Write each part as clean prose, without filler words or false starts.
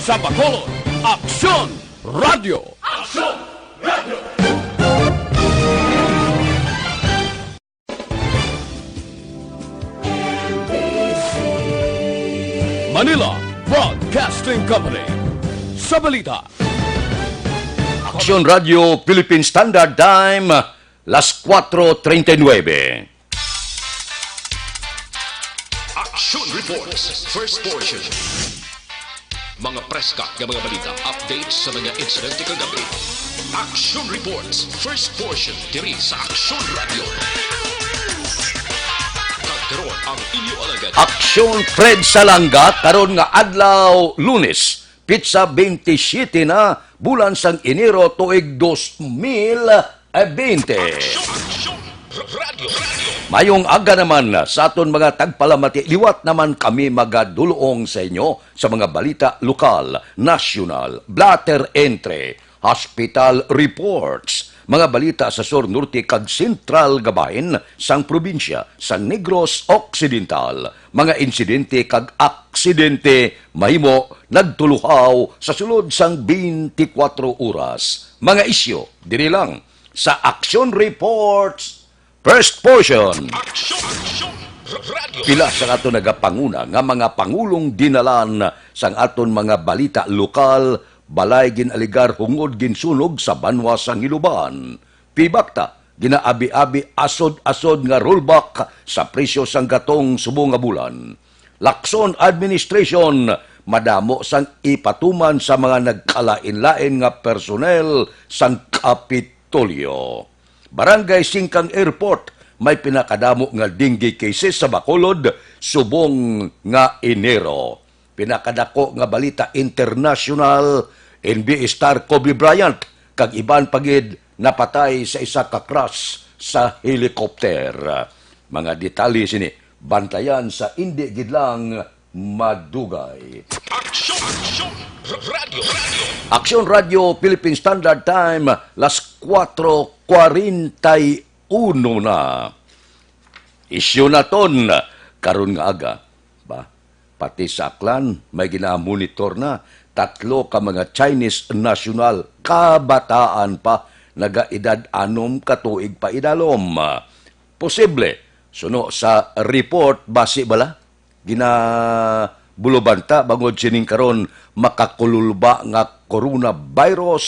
Sa Bacolod, Aksyon Radio! Manila Broadcasting Company. Sa balita, Aksyon Radio Philippine Standard Time, las 4:39. Action Reports, first portion. Mga preska ng mga balita, updates sa mga insidente kagabi. Action Reports, first portion, diri sa Action Radio. Kagkaroon ang inyo alagad. Aksyon Fred Salanga karon nga adlaw Lunes, Pitsa 27 na bulan sang Enero tuig 2020. Action Radio. Mayong aga naman sa aton mga tagpalamati, liwat naman kami magadulong sa inyo sa mga balita lokal, nasyonal, blatter entre, hospital reports, mga balita sa Sur Norte kag Sentral Gabahin sang probinsya sa Negros Occidental, mga insidente kag aksidente mahimo nagtuluhaw sa sulod sang 24 oras. Mga isyo diri lang sa Action Reports first portion. Action Radio. Pila sa aton nagapanguna nga mga pangulong dinalan sang aton mga balita lokal, balay ginaligar hungod ginsunog sa banwa sang Iluban. Pibakta ginaabi-abi asod-asod nga rollback sa presyo sang gatong subong nga bulan. Lacson Administration madamo sang ipatuman sa mga nagkalain-lain nga personnel sang Kapitolyo. Barangay Singkang Airport may pinakadamo nga dengue cases sa Bacolod subong nga Enero. Pinakadako nga balita international, NBA star Kobe Bryant kag iban pagid napatay sa isa ka crash sa helicopter. Mga detalye sini bantayan sa indi gid lang madugay. Action Radio. Aksyon Radio Philippine Standard Time, las 4:41 na. Isyu na ton karon nga aga. Ba? Pati sa Aklan, may ginamonitor na 3 ka mga Chinese national kabataan pa nagaedad 6 katuig pa idalom. Posible, suno sa report base bala, bulubanta bangod sining karon makakululba nga coronavirus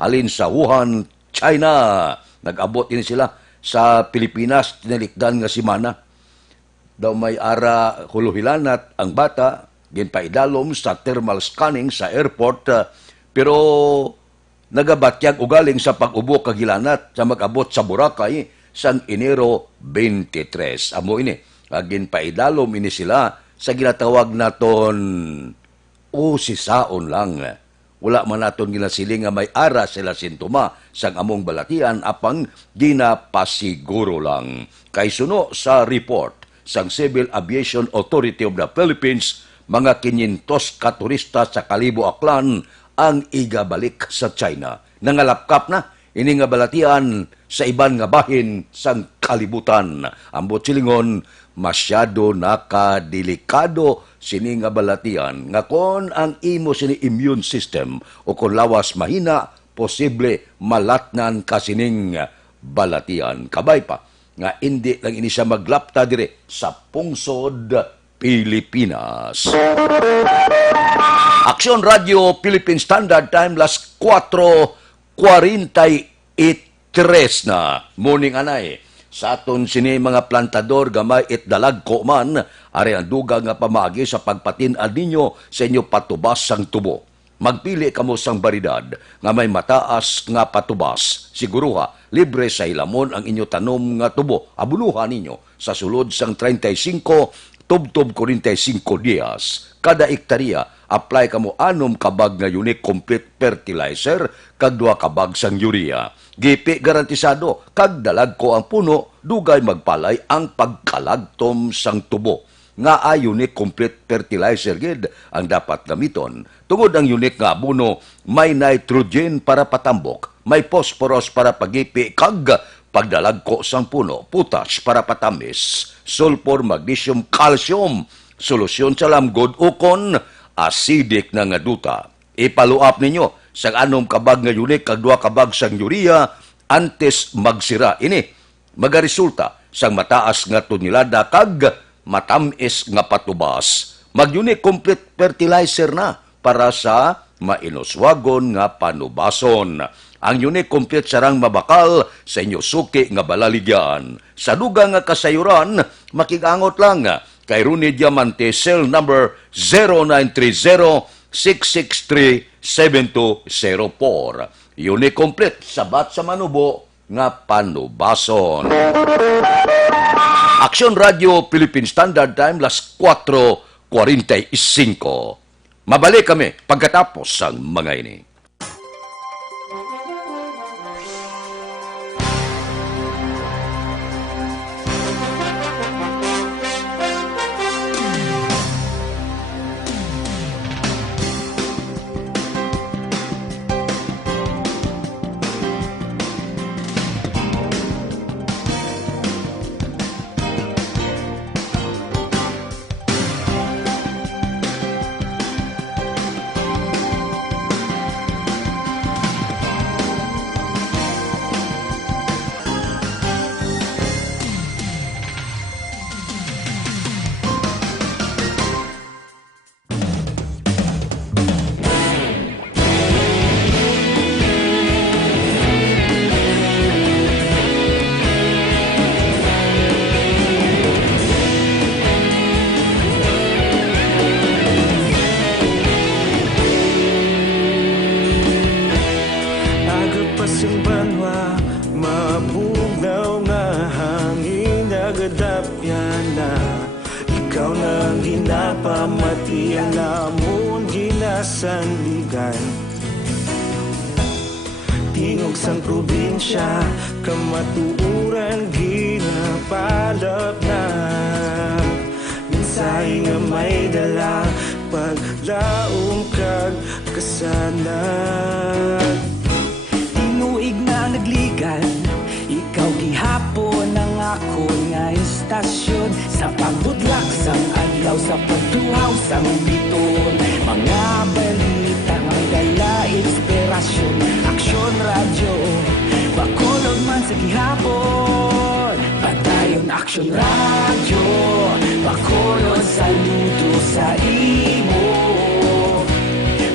halin sa Wuhan, China. Nag-abot din sila sa Pilipinas tinalikdan nga semana. Daw may ara huluhilanat ang bata ginpaidalom sa thermal scanning sa airport pero nagabatyag ugaling sa pag-ubo kag hilanat sa mag-abot sa Boracay sang Enero 23. Amo ini ginpaidalom ini sila sa ginatawag naton sisaon lang. Wala man naton ginasiling nga may ara sila sintoma sang among balatian apang ginapasiguro lang. Kay suno sa report sang Civil Aviation Authority of the Philippines, mga 500 ka turista sa Kalibo Aklan ang igabalik sa China. Nangalapkap na ini nga balatian sa iban nga bahin sang kalibutan. Ambot silingon, masyado nakadelikado sini nga balatian nga kon ang imo sini immune system o kon lawas mahina, posible malatnan ka sining balatian. Kabay pa nga hindi lang ini siya maglapta dire sa pungsod Pilipinas. Aksyon Radio Philippine Standard Time, las 4:43 na. Morning anay. Sa aton sini mga plantador gamay itdalag ko man, ari ang duga nga pamagi sa pagpatin-an ninyo sa inyo patubas sang tubo. Magpili kamo sang baridad nga may mataas nga patubas. Siguruha, libre sa ilamon ang inyo tanom nga tubo. Abunuhan ninyo sa sulod sang 35 tubtob 45 dias. Kada ektarya, apply kamo 6 kabag nga unique complete fertilizer kag 2 kabag sang urea. Gipi garantisado kag dalag ko ang puno, dugay magpalay ang pagkalagtom sang tubo. Nga unique complete fertilizer gid ang dapat gamiton. Tungod ang unique nga abono, may nitrogen para patambok, may phosphorus para pagipi kag pagdalag ko sang puno, potash para patamis, sulfur, magnesium, calcium, solusyon sa lamgod ukon acidic na nga duta. Ipaluap ninyo sa anom kabag nga yunik kag duha kabag sang urea antes magsira. Ini magaresulta sang mataas nga tonelada kag matamis nga patubas. Mag-unique complete fertilizer na para sa mainoswagon nga panubason. Ang unique complete sarang mabakal sa inyo suki nga balaligyan. Sa dugang nga kasayuran, makigangot lang kay Rooney Diamante, cell number 0930-663-7204. Unique complete, sabat sa manubo nga panubason. Aksyon Radio Philippine Standard Time, las 4:45. Mabalik kami pagkatapos ang mga ini. Tingog sang probinsya, kamatuuran ginapalap na. Minsay nga may dala, paglaom kag kasanan. Tinuig na nagligan, ikaw gihapon ang ako nga istasyon. Sa pagbudlak sang adlaw, sa pagtuhaw sang biton. Mga balita nga dala inspirasyon. Aksyon radyo, bakolog man sa gihapon. Padayon aksyon radyo, bakolog saludo sa imo.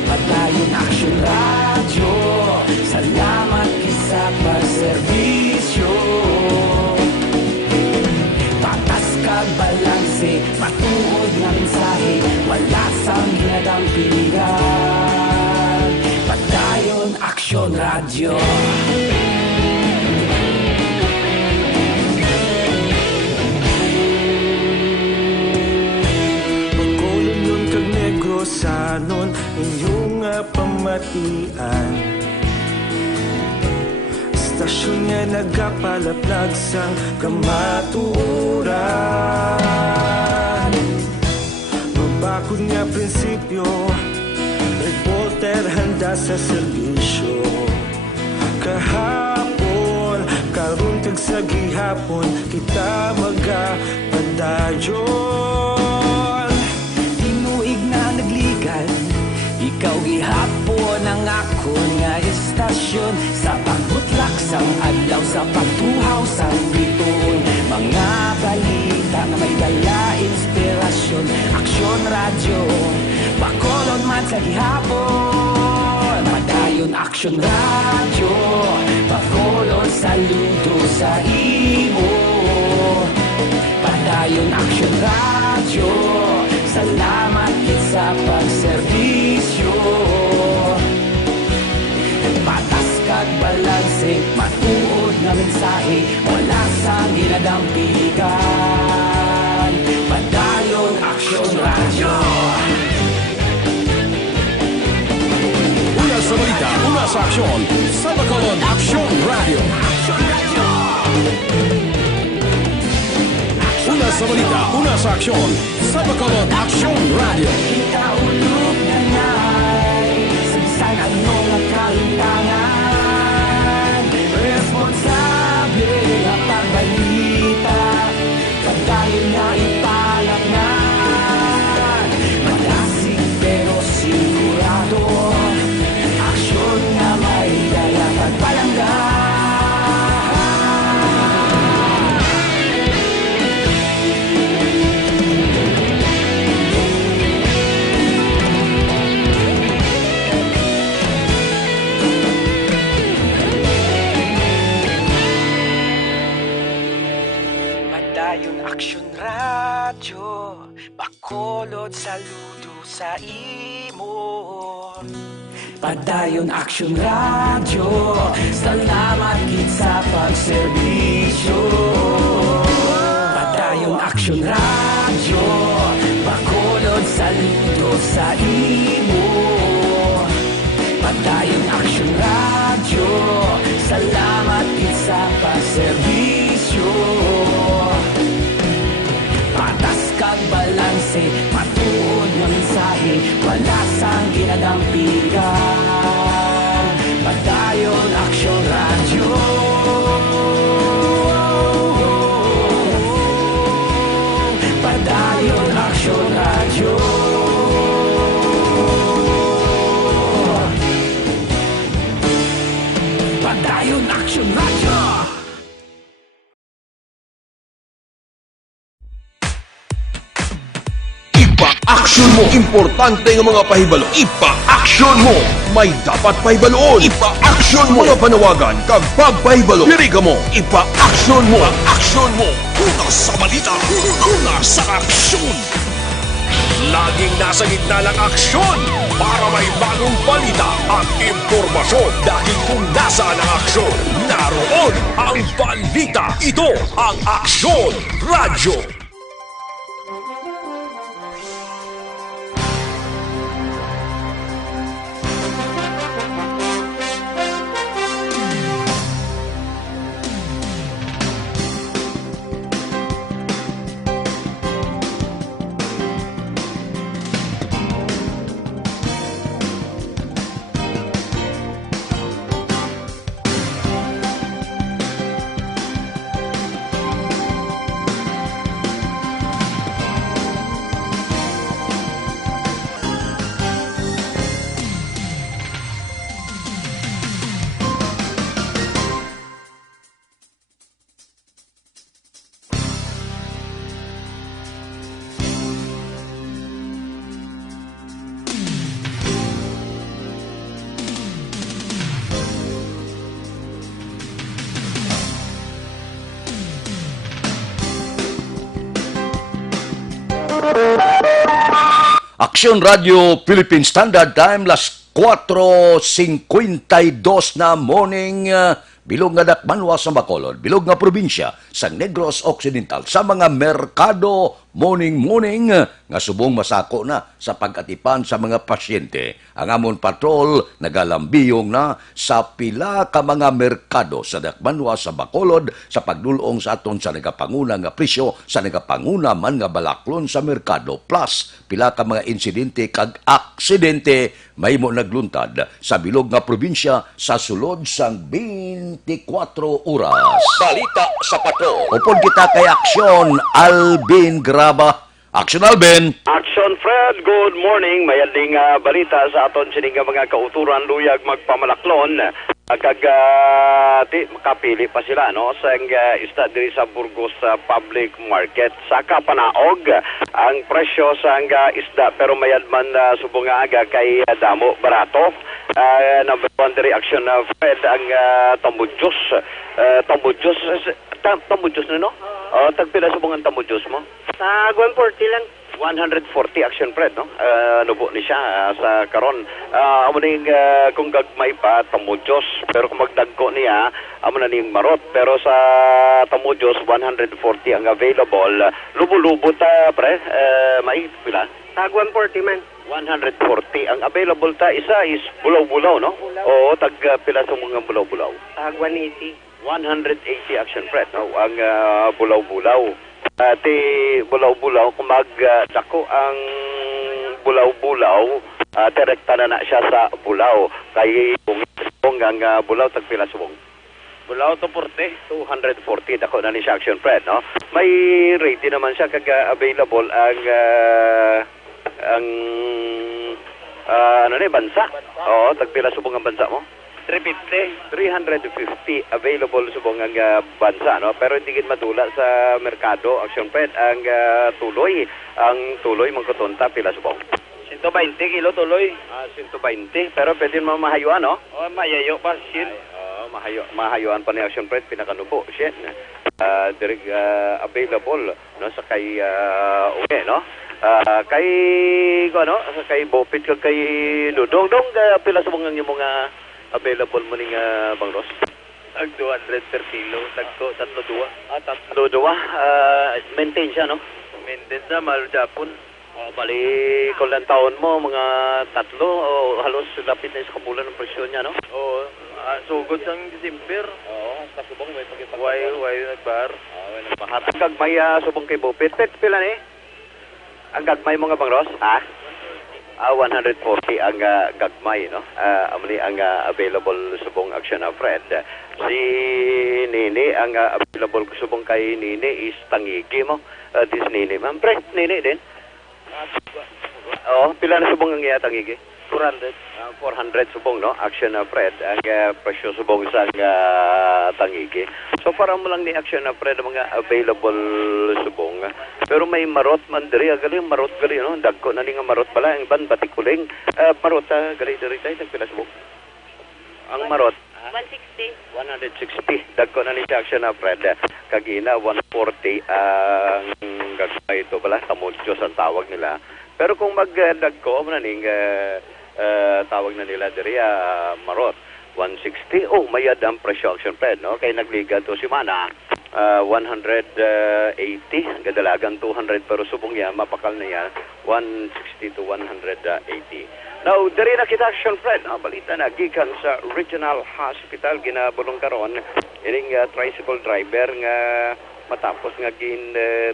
Padayon aksyon radyo, salamat kisa pagserbisyo. Patas kag balanse, matuod nga mensahe, wala sang ginadang pilihan. Padayon aksyon radyo. Bakolog nun kag Negrosanon, inyong nga pamatian. Stasyon nga nagapalaplag sang kamatuuran. Mabakod nga prinsipyo, reporter handa sa serbisyo. Kahapon, karon kag sa gihapon, kita magapadayon. Tinuig na nagligan, ikaw gihapon ang ako nga istasyon. Sa pagbutlak sang adlaw, sa pagtuhaw sang biton. Mga balita na may dala inspirasyon. Aksyon radyo, bakolod man sa gihapon. Padayon aksyon radyo, bakolod saludo sa imo. Padayon aksyon radyo, salamat kit sa pagserbisyo. Patas kag balanse, matuod na mensahe, wala sang ginadang pilihan. Padayon aksyon radyo. Una sa balita, una sa aksyon, sa Bacolod Aksyon Radio. Una sa balita, una sa aksyon, sa Bacolod Aksyon Radio. Ikaulog na na'y sabisan ang mga kalintangan. Responsable na pagbalita, pagdayon na ipalaknan. Malasig pero saludo sa imo. Padayon Action Radio, salamat gid sa pagserbisyo. Padayon Action Radio, Bacolod saludo sa imo. Padayon Action Radio, salamat gid sa pagserbisyo. Patas kag balanse, matuod nga mensahe, wala sang ginadampigan. Padayon Action Radio. Padayon Action Radio. Padayon Action Radio. Ipa-action mo! Importante ang mga pahibalo. Ipa-action mo! May dapat pahibaloon. Ipa-action mo! Mga panawagan kag pagpahibalo. Piri ka mo! Ipa-action mo! Ipa-action mo! Una sa balita! Una sa aksyon! Laging nasa gitna ng aksyon para may bagong balita at impormasyon. Dahil kung nasaan ang aksyon, naroon ang balita. Ito ang Aksyon Radyo. Aksyon Radio Philippine Standard Time, las 4:52 na morning. Bilog nga dakmanwa sa Bacolod, bilog nga probinsya sa Negros Occidental, sa mga merkado morning nga subong masako na sa pag-atipan sa mga pasyente. Ang amon patrol nagalambiyong na sa pila ka mga merkado sa dakmanwa sa Bacolod sa pagdulong sa aton sa nagapanguna nga presyo sa nagapanguna man nga balaklon sa merkado, plus pila ka mga insidente kag aksidente mahimo nagluntad sa bilog nga probinsya sa sulod sang 24 oras. Balita sa patrol. Upod kita kay Aksyon Alvin Graba. Aksyon Alvin. Action Fred, good morning. Mayading balita sa aton sining mga kauturan luyag magpamalaklon. Di makapili pa sila no sa isda diri sa Burgos Public Market sa kapanaog ang presyo sa isda pero mayad man subong nga aga kay damo barato. Number one diri Action Fred ang tambudjos no? Tagpila subong ang tambudjos mo? 140 lang. 140 Action Fred, no? Nubo ni siya sa karon. Amo ning kung gagmay pa tamudjos, pero kung magdagko niya, amo na ning marot. Pero sa tamudjos 140 ang available. Lubo-lubo ta pre, may pila? Tag 140 man. 140 ang available ta isa is bulaw-bulaw, no? Oo, tag pila sa mga bulaw-bulaw. Tag 180. 180 Action Fred, no? Ang bulaw-bulaw. Ti bulaw-bulaw kung magdako ang bulaw-bulaw direkta na siya sa bulaw kay kung ang bulaw tagpila subong bulaw to 240 dako na ni siya Action Fred, no? May rate naman siya kag available ang ano ni bansa. Oo, tagpila subong ang bansa mo? 350 available subong ang bansa, no? Pero hindi gid madula sa merkado Action Fred ang tuloy mangkutonta pila subong 120 kilo tuloy. 120 pero pwede mo mahayuan, no? Mahayo pa sin. Mahayuan pa ni Action Fred pinakanubo sin. Available no sa kay uwi, no? Kay kay Bopit kag kay Dudong dong pila sa mga mga available mo ning Bang Ros? Ag 200 per kilo, tagko 3-2. 3-2. Maintain siya, no? Maintenance na, mahal Japon. Bali, kung lang taon mo, mga 3 o halos lapit na sa kabulan ng presyon niya, no? Oo, sugod sang December. Oo, sa subong may pagkipag. Way nagbar. Nagbahat. Ang gagmay subong kay Bopit. Pila ni? Ang gagmay mga Bang Ros, 140 ang gagmay, no? Amli ang available subong action na Fred. Si Nini, ang available subong kay Nini is Tangigi mo. This Nini, ma'am. Fred, Nini din. Pila na subong ang Tangigi? 400. 400 subong, no? Action na Fred. Ang presyo subong sa Tangigi. So, para mo lang ni action na Fred ang mga available subong. Pero may marot man diri, galing marot gali, no? Dagko na ni nga marot pala, ang ban batikuling. Marot gali diri tayo, nagpila subong. Ang marot 160. Dagko na ni sa action na Fred. Kagina 140 ang gagmay ito pala, tamudyo ang tawag nila. Pero kung magdagko mo na ning tawag na nila diri marot 160. Mayad ang presyo action Fred, no? Kay nagliga to si Mana 180, gadalagan 200 pero subong niya mapakal na yan 160 to 180. Now diri na kita action Fred, no? Balita na gikan sa Regional Hospital ginabulong karon ining tricycle driver nga matapos nga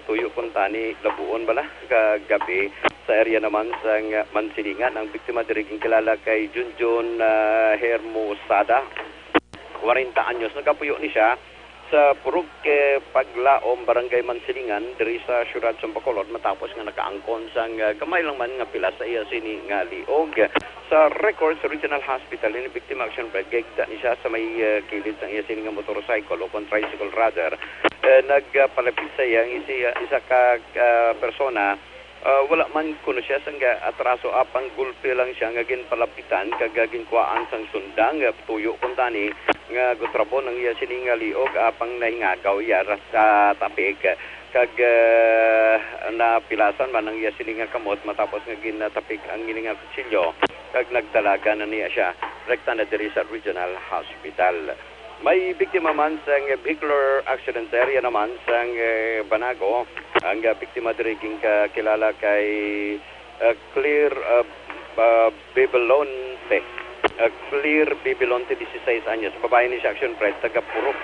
tuyo kuntani labuon bala kagabi sa area naman sa Mansilingan. Ang biktima diri kilala kay Junjun Hermosada, 40 anyos. Nagapuyo ni siya sa Purug Paglaom, Barangay Mansilingan, diri sa syudad sa Bacolod matapos nga nakaangkon sang gamay lang man nga pila sa iya sini nga liog. Sa record sa Regional Hospital, ini biktima action Fred, gagda ni siya sa may kilid sang iya sini nga motorcycle o tricycle rather. Nagpalapit sa iya isa ka persona. Wala man kuno siya sang atraso apang gulpe lang siya nga ginpalapitan kagagin kuaan sang sundang tuyo kuntani nga gutrabon ang iya sini nga liog apang nahingagaw iya sa tapik kag napilasan man ang iya sini nga kamot matapos nga ginatapik ang ini nga kutsilyo kag nagdalaga na niya siya rekta na diri sa Regional Hospital. May biktima man sa vehicular accident area naman sa Banago. Ang biktima diri kilala kay Clear Bibelonte. Clear Bibelonte, 16 anyos. Babae ni siya action Fred, taga Purok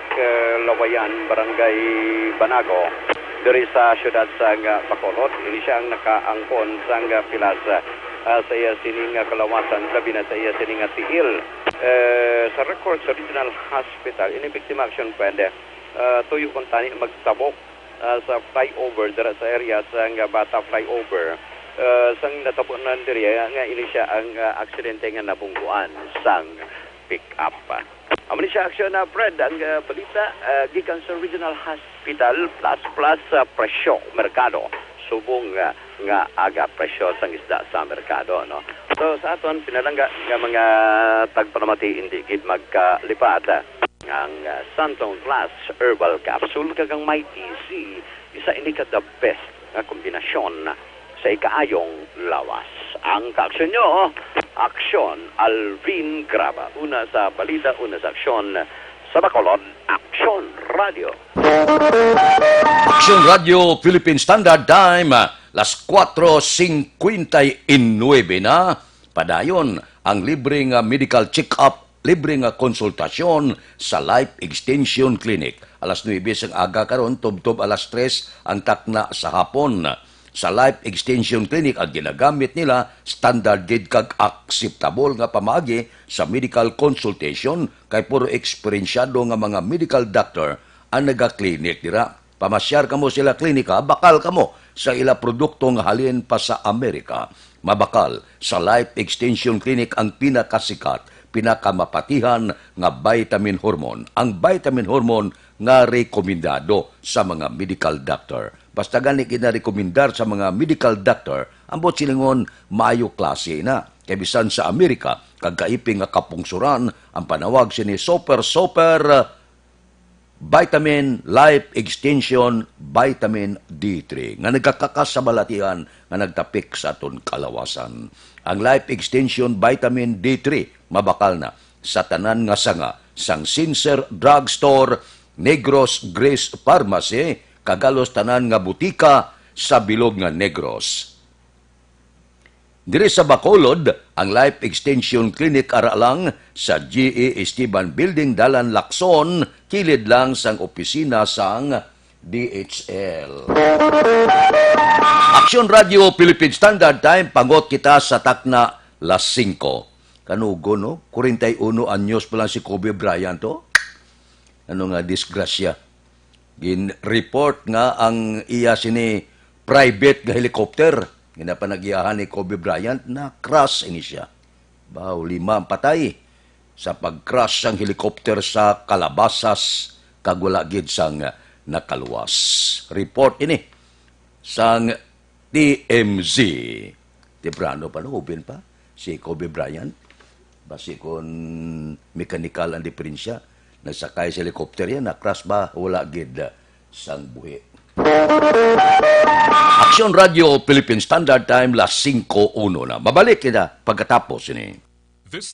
Lawayan, Barangay Banago. Diri sa syudad sa Bacolod. Ini siya ang nakaangkon sa pilasa sa iya sining kalawasan, labi na sa iya sining tiil. Sa record sa Regional Hospital, ini biktima action Fred, tuyo kuntani magtabok sa flyover dira sa area sa Bata flyover. Sang natapunan diri nga ini siya ang aksidente nga nabungguan sang pick-up. Amo ni siya action na Fred ang balita gikan sa Regional Hospital plus presyo merkado subong nga aga presyo sang isda sa merkado, no? So sa aton pinalangga nga mga tagpanamati hindi gid magkalipat ang Santong Plus Herbal Capsule kagang may TC isa ini ka the best nga kombinasyon sa ikaayong lawas. Ang kaaksyon nyo, Aksyon Alvin Graba. Una sa balita, una sa aksyon sa Bacolod, Aksyon Radio. Action Radio Philippine Standard Time, las 4:59 na. Padayon ang libreng medical check-up, libreng konsultasyon sa Life Extension Clinic. Alas 9 ang aga karon, tub-tub alas 3 ang takna sa hapon. Sa Life Extension Clinic ang ginagamit nila standard gid kag acceptable nga pamaagi sa medical consultation kay puro eksperyensyado nga mga medical doctor ang naga-clinic dira. Pamasyar kamo sila klinika, bakal kamo sa ila produkto nga halin pa sa Amerika. Mabakal sa Life Extension Clinic ang pinakasikat, pinakamapatihan nga vitamin hormone. Ang vitamin hormone nga rekomendado sa mga medical doctor. Basta gani kinarekomendar sa mga medical doctor, ambot silingon maayo klase na. Kay bisan sa Amerika, kagkaiping nga kapungsuran, ang panawag sini super Vitamin Life Extension Vitamin D3 nga nagkakakas sa balatian nga nagtapik sa aton kalawasan. Ang Life Extension Vitamin D3 mabakal na sa tanan nga sanga sang Sincer Drugstore, Negros Grace Pharmacy, kagalos tanan nga butika sa bilog nga Negros. Diri sa Bacolod, ang Life Extension Clinic ara lang sa GE Esteban Building, Dalan, Lacson, kilid lang sang opisina sang DHL. Action Radio Philippine Standard Time, pangot kita sa takna las 5. Kanugo, no? 41 anyos pa lang si Kobe Bryant, to? Ano nga disgrasya? Gin-report nga ang iya sini private nga helicopter. Ginapanagyahan ni Kobe Bryant na crash ini siya. Baw, 5 ang patay sa pag-crash sang helicopter sa Calabasas, kagwalagid sang nakaluwas. Report ini sang TMZ. Temprano pa, no? Ubin pa si Kobe Bryant. Basi kung mechanical ang diferensya, nagsakay sa helicopter yan, na-crash ba? Wala gid sang buhi. Action Radio Philippine Standard Time, las 5:01 na. Mabalik kita pagkatapos ini. This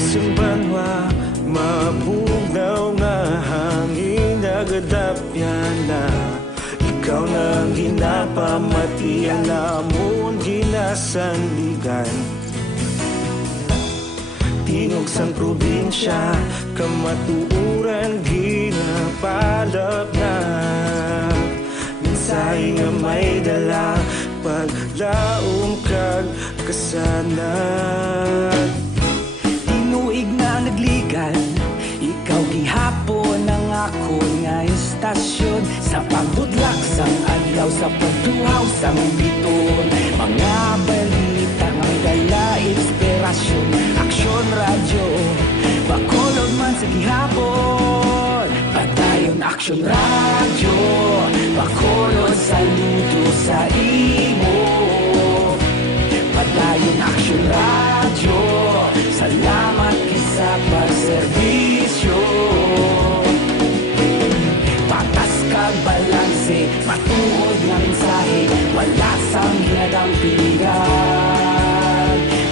Simbanwa, mabugaw nga hangin nagadapyan na. Ikaw nang ginapamatian namon ginasandigan. Tingog sang probinsya, kamatuuran ginapalap na. Minsay nga may dala, paglaom kag kasanan. Tinuig na nagligan, ikaw gihapon ang ako nga istasyon. Sa pagbudlak sang adlaw, sa pagtuhaw sang biton. Mga balita nga dala inspirasyon. Aksyon radyo, Bacolod man sa gihapon. Padayon Aksyon radyo, Bacolod saludo sa imo. Padayon Aksyon radyo, salamat sa pagserbisyo. Patas kag balanse, matuod nga mensahe, wala sang ginadampigan.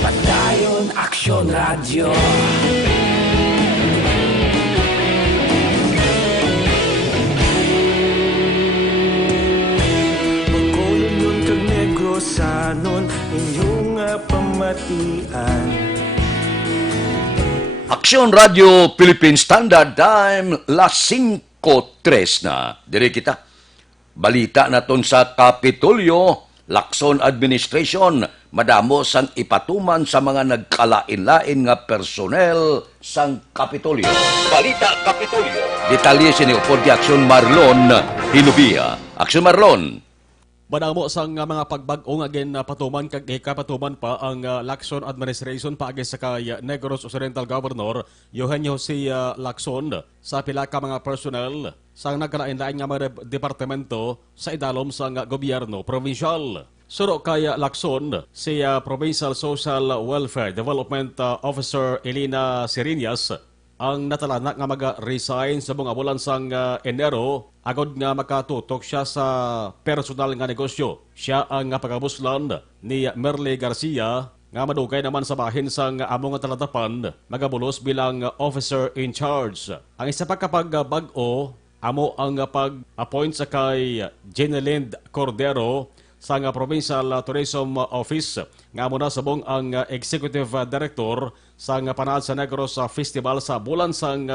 Padayon Aksyon radyo. Bacolod nun kag Negros sanon inyong pamatian. Aksyon Radio Philippine Standard Time, las 5:03 na. Diri kita. Balita naton sa Kapitolyo, Lacson Administration, madamo sang ipatuman sa mga nagkalain-lain nga personnel sang Kapitolyo. Balita Kapitolyo. Detalye sini upod di Aksyon Marlon Hinubia. Aksyon Marlon. Madamo sang mga pagbag-o nga again patuman kag kapatuman pa ang Lacson Administration paagi sa kay Negros Occidental Governor Eugenio Jose Lacson sa pila ka mga personnel sang nagkalain-lain nga mga departamento sa idalom sang gobyerno provincial. Suro kay Lacson, si Provincial Social Welfare Development Officer Elena Sirinias ang natalanak nga mag-resign sa mga bulan sang Enero agod nga makatutok siya sa personal nga negosyo. Siya ang pagabuslan ni Merle Garcia nga madugay naman sa bahin sang among nga talatapan magabulos bilang officer in charge. Ang isa pa kapag bag-o amo ang pag-appoint sa kay Jenelind Cordero sa Provincial Tourism Office nga muna sabong ang Executive Director sa Panahad sa Negros Festival sa bulan sang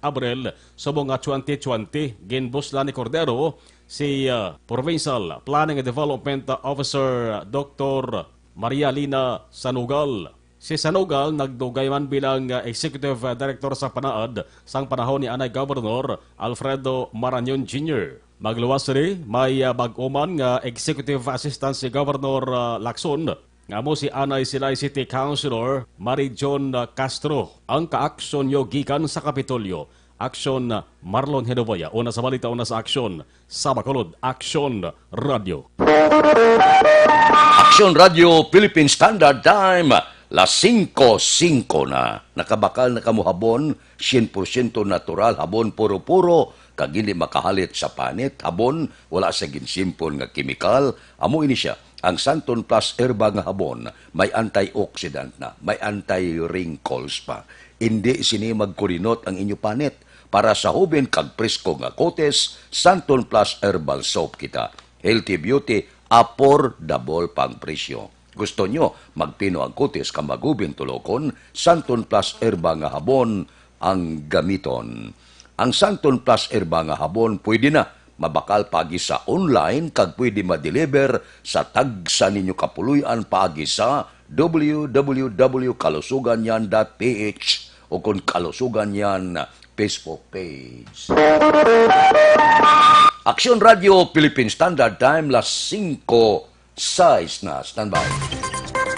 Abril subong 2020. Ginbusla ni Cordero si Provincial Planning and Development Officer Dr. Maria Lina Sanugal. Si Sanugal nagdugay man bilang Executive Director sa Panahad sang panahon ni Anay Governor Alfredo Marañon Jr. Magluwas rin, may bag-uman nga Executive Assistant si Governor Lacson nga mo si Anay Silay City Councilor Mary John Castro. Ang ka-aksyon yo gikan sa Kapitolyo. Aksyon Marlon Hedovoya. Una sa balita, una sa aksyon. Sa Bacolod, Aksyon Radio. Aksyon Radio Philippine Standard Time. Las 5:05 na. Nakabakal na kamuhabon, 100% natural, habon puro-puro, kag hindi makahalit sa panit, habon, wala sa ginsimpon nga kimikal. Amo ini siya, ang Santon Plus Herba nga habon, may antioxidant na, may anti-wrinkles pa. Hindi sini magkurinot ang inyo panit. Para sa hubin kag presko nga kotes, Santon Plus Herbal Soap kita. Healthy beauty, affordable pang presyo. Gusto nyo magpino ang kutis ka magubin tulokon, Santon Plus Herba nga habon ang gamiton. Ang Santon Plus Herba nga habon pwede na mabakal pagi sa online kag pwede ma-deliver sa tagsa ninyo kapuluyan pagi sa www.kalusuganyan.ph o kung Kalusugan Yan Facebook page. Aksyon Radio Philippine Standard Time, las 5:06 na. Standby.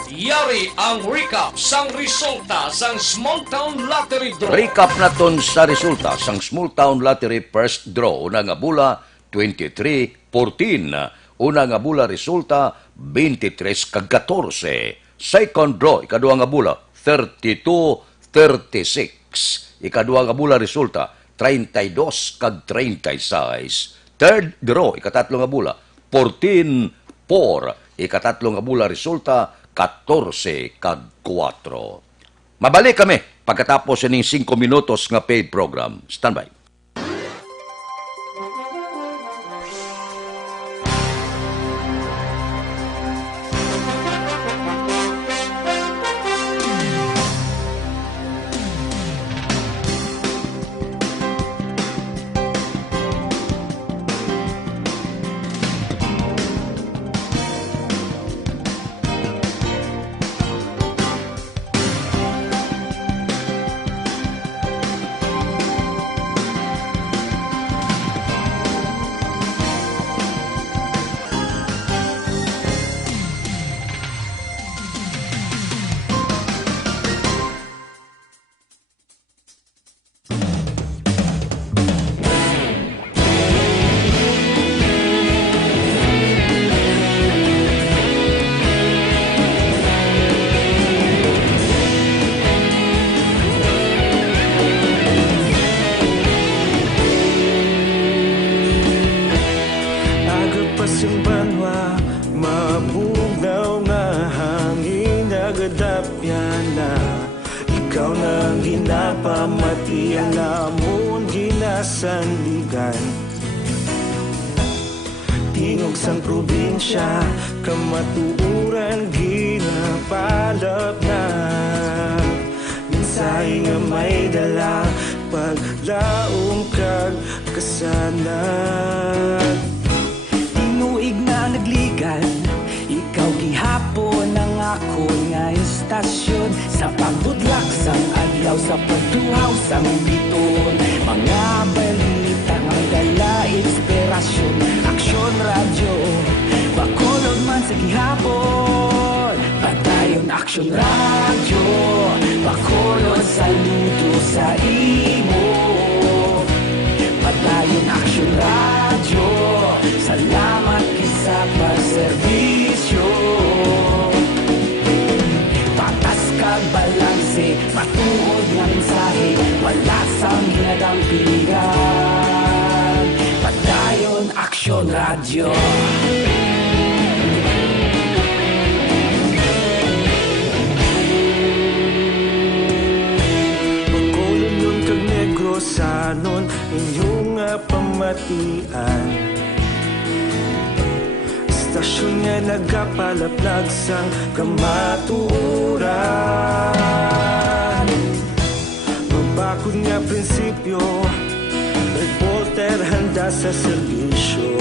Yari ang recap sang resulta sang Small Town Lottery Draw. Recap naton sa resulta sang Small Town Lottery First Draw. Una nga bula, 23-14. Una nga bula resulta, 23-14. Second draw, ikaduha nga bula, 32-36. Ikaduha nga bula resulta, 32-36. Third draw, ikatatlo nga bula, 14-4. Ikatatlo nga bula resulta, 14-4. Mabalik kami pagkatapos ng 5 minutos nga paid program. Standby. Simbanwa, mabugaw nga hangin nagadapyan na. Ikaw nang ginapamatian namon ginasandigan. Tingog sang probinsya, kamatuuran ginapalap na. Minsay nga may dala, paglaong kag kasanan. Tinuig na nagligan, ikaw gihapon ang ako nga istasyon. Sa pagbudlak sang adlaw, sa pagtuhaw sang biton. Mga balita ang dala inspirasyon. Aksyon radyo, Bacolod man sa gihapon. Patayon Aksyon radyo, Bacolod saludo sa imo. Patayon Aksyon radyo, salamat kisa pagserbisyo. Patas kag balanse, matuod nga mensahe, wala sang ginadampigan. Patayon Aksyon radyo. batian. Istasyon nga nagapalaplag sang kamatuuran. Mabakod nga prinsipyo, reporter handa sa serbisyo.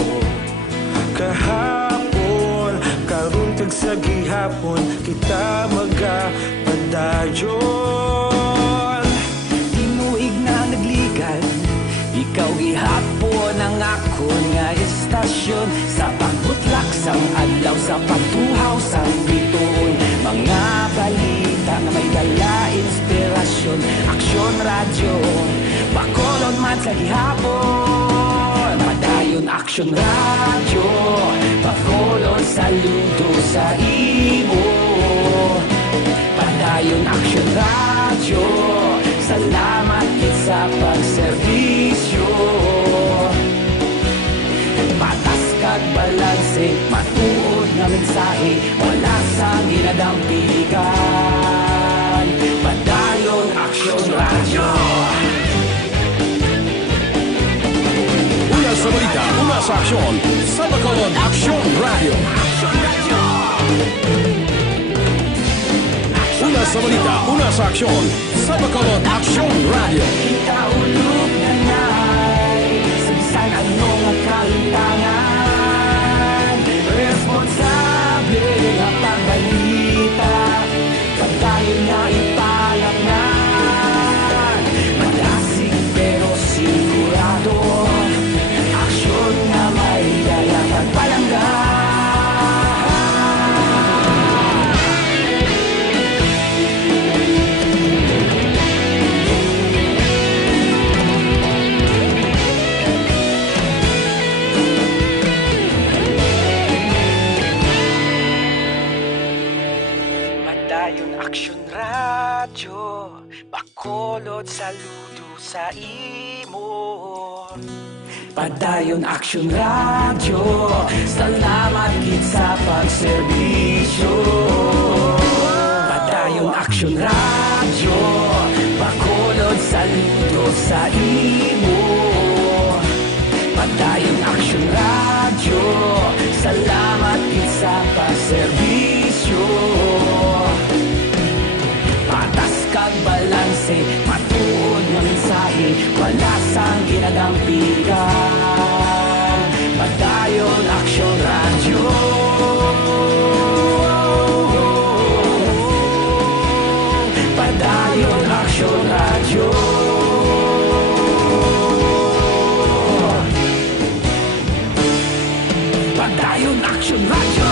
Kahapon, karun kag sa gihapon, kita magapadayon. Tinuig na nagligan, ikaw gihapon ang akon nga istasyon. Sa pagbutlak sang adlaw, sa pagtuhaw sang bituon, mga balita na may dala inspirasyon. Aksyon radyo, Bacolod man sa gihapon. Padayon Aksyon radyo, Bacolod saludo sa imo. Padayon Aksyon radyo, salamat kit sa pagserbisyo. Patas kag balanse, matuod nga mensahe, wala sa ginadampigan. Padayon Aksyon radyo. Una sa balita, una sa aksyon, sa Bacolod Aksyon Radio. Una sa balita, una sa aksyon, sa Bacolod Aksyon Radio. Kita ulog na ngay, sabisan anong ang kalintangan. Responsable ang pagbalita, pagdayon na ipalaknan. Madasig pero sigurado, aksyon na may dala pagpalanggan. Padayon Aksyon radyo, Bacolod saludo sa imo. Padayon Aksyon radyo, salamat kit sa pagserbisyo. Padayon Aksyon radyo, Bacolod saludo sa imo. Padayon Aksyon radyo, salamat kit sa pagserbisyo. Patas kag balanse, matuod nga mensahe, wala sang ginadampigan. Padayon Aksyon radyo. Padayon Aksyon radyo. Padayon Aksyon radyo.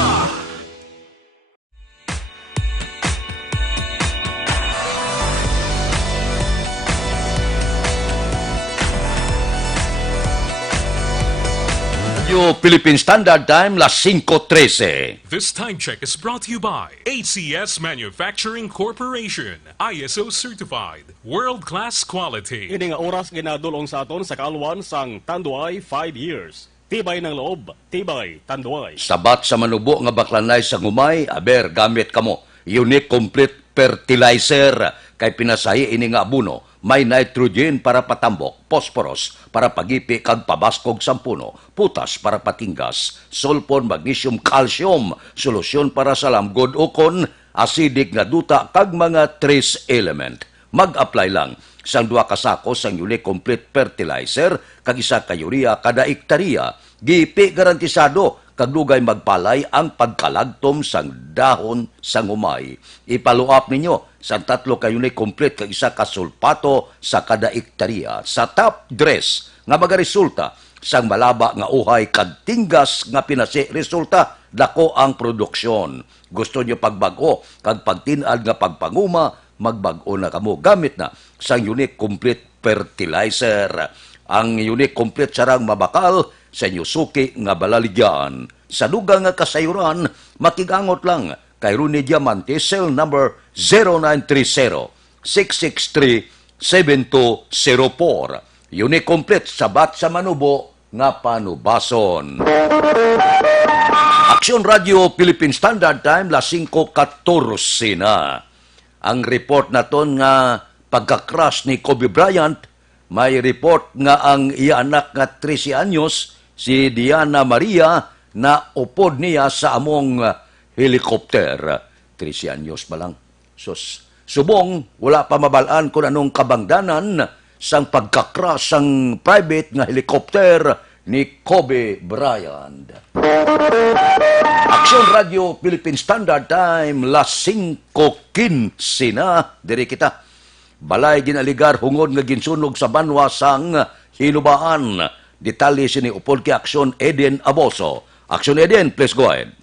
Radio Philippine Standard Time, las 5:13. This time check is brought to you by ACS Manufacturing Corporation, ISO certified, world-class quality. Ini nga oras ginadulong sa aton sa kaluan sang Tanduay 5 years. Tibay ng loob, tibay Tanduay. Sabat sa manubo nga baklanay sa ngumay, aber gamit kamo. Unique complete fertilizer kay pinasahi ini nga abuno. May nitrogen para patambok, phosphorus para pagipi kag pabaskog sampuno, putas para patinggas, sulfon, magnesium, calcium, solusyon para sa lamgod ukon, acidic nga duta kag mga trace element. Mag-apply lang sang 2 ka sako sang Unique Complete Fertilizer kag 1 ka urea kada ektarya. Gipi garantisado kag dugay magpalay ang pagkalagtom sang dahon sang humay. Ipaluap ninyo sa 3 ka Unique Complete kag 1 ka sulpato sa kada ektarya. Sa top dress nga magaresulta sang malaba nga uhay kag tinggas nga pinasi resulta dako ang produksyon. Gusto nyo pagbag-o kag pagtinad nga pagpanguma, magbag-o na kamo gamit na sang Unique Complete Fertilizer. Ang Unique Complete sarang mabakal sa inyo suki nga balaligyan. Sa dugang nga kasayuran, makigangot lang kay Rooney Diamante, cell number 0930-663-7204. Unique Complete, sabat sa manubo nga panubason. Aksyon Radio Philippine Standard Time, las 5:14 na. Ang report na ton nga pagka-crash ni Kobe Bryant may report nga ang iya anak nga 13 anyos, si Diana Maria, na upod niya sa among helicopter. 13 anyos pa lang. Sus, subong, wala pa mabalaan kung anong kabangdanan sang pagkakras sang private nga helicopter ni Kobe Bryant. Action Radio Philippine Standard Time, las 5:15 na. Diri kita. Balay ginaligar hungod nga ginsunog sa banwa sang Hinubaan. Detalye sini upod ki Action Eden Aboso. Action Eden, please go ahead.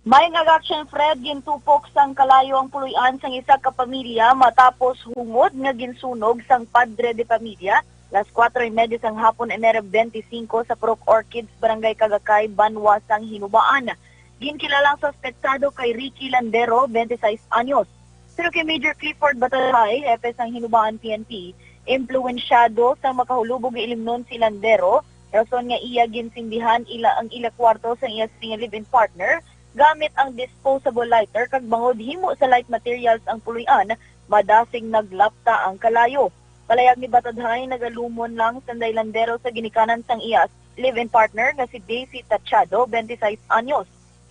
May nga-action Fred, gintupok sang kalayo ang puluyan sang isa ka pamilya matapos hungod nga ginsunog sang padre de pamilya las 4:30 sang hapon Enero 25 sa Purok Orchids, Barangay Cagacay, Banwa sang Hinubaan. Ginkilalang suspektado kay Ricky Landero, 26 anyos. Pero kay Major Clifford Batalhay, hepe sang Hinubaan PNP, impluwensyado sang makahulubog ilimnon si Landero, rason nga iya ginsindihan ang ila kwarto sa iya live-in partner, gamit ang disposable lighter kag bangod himo sa light materials ang puluyan, madasing naglapta ang kalayo. Palayag ni Batadhay, nagalumon lang sanday Landero sa ginikanan sang iya live-in partner nga si Daisy Tachado, 26 anyos.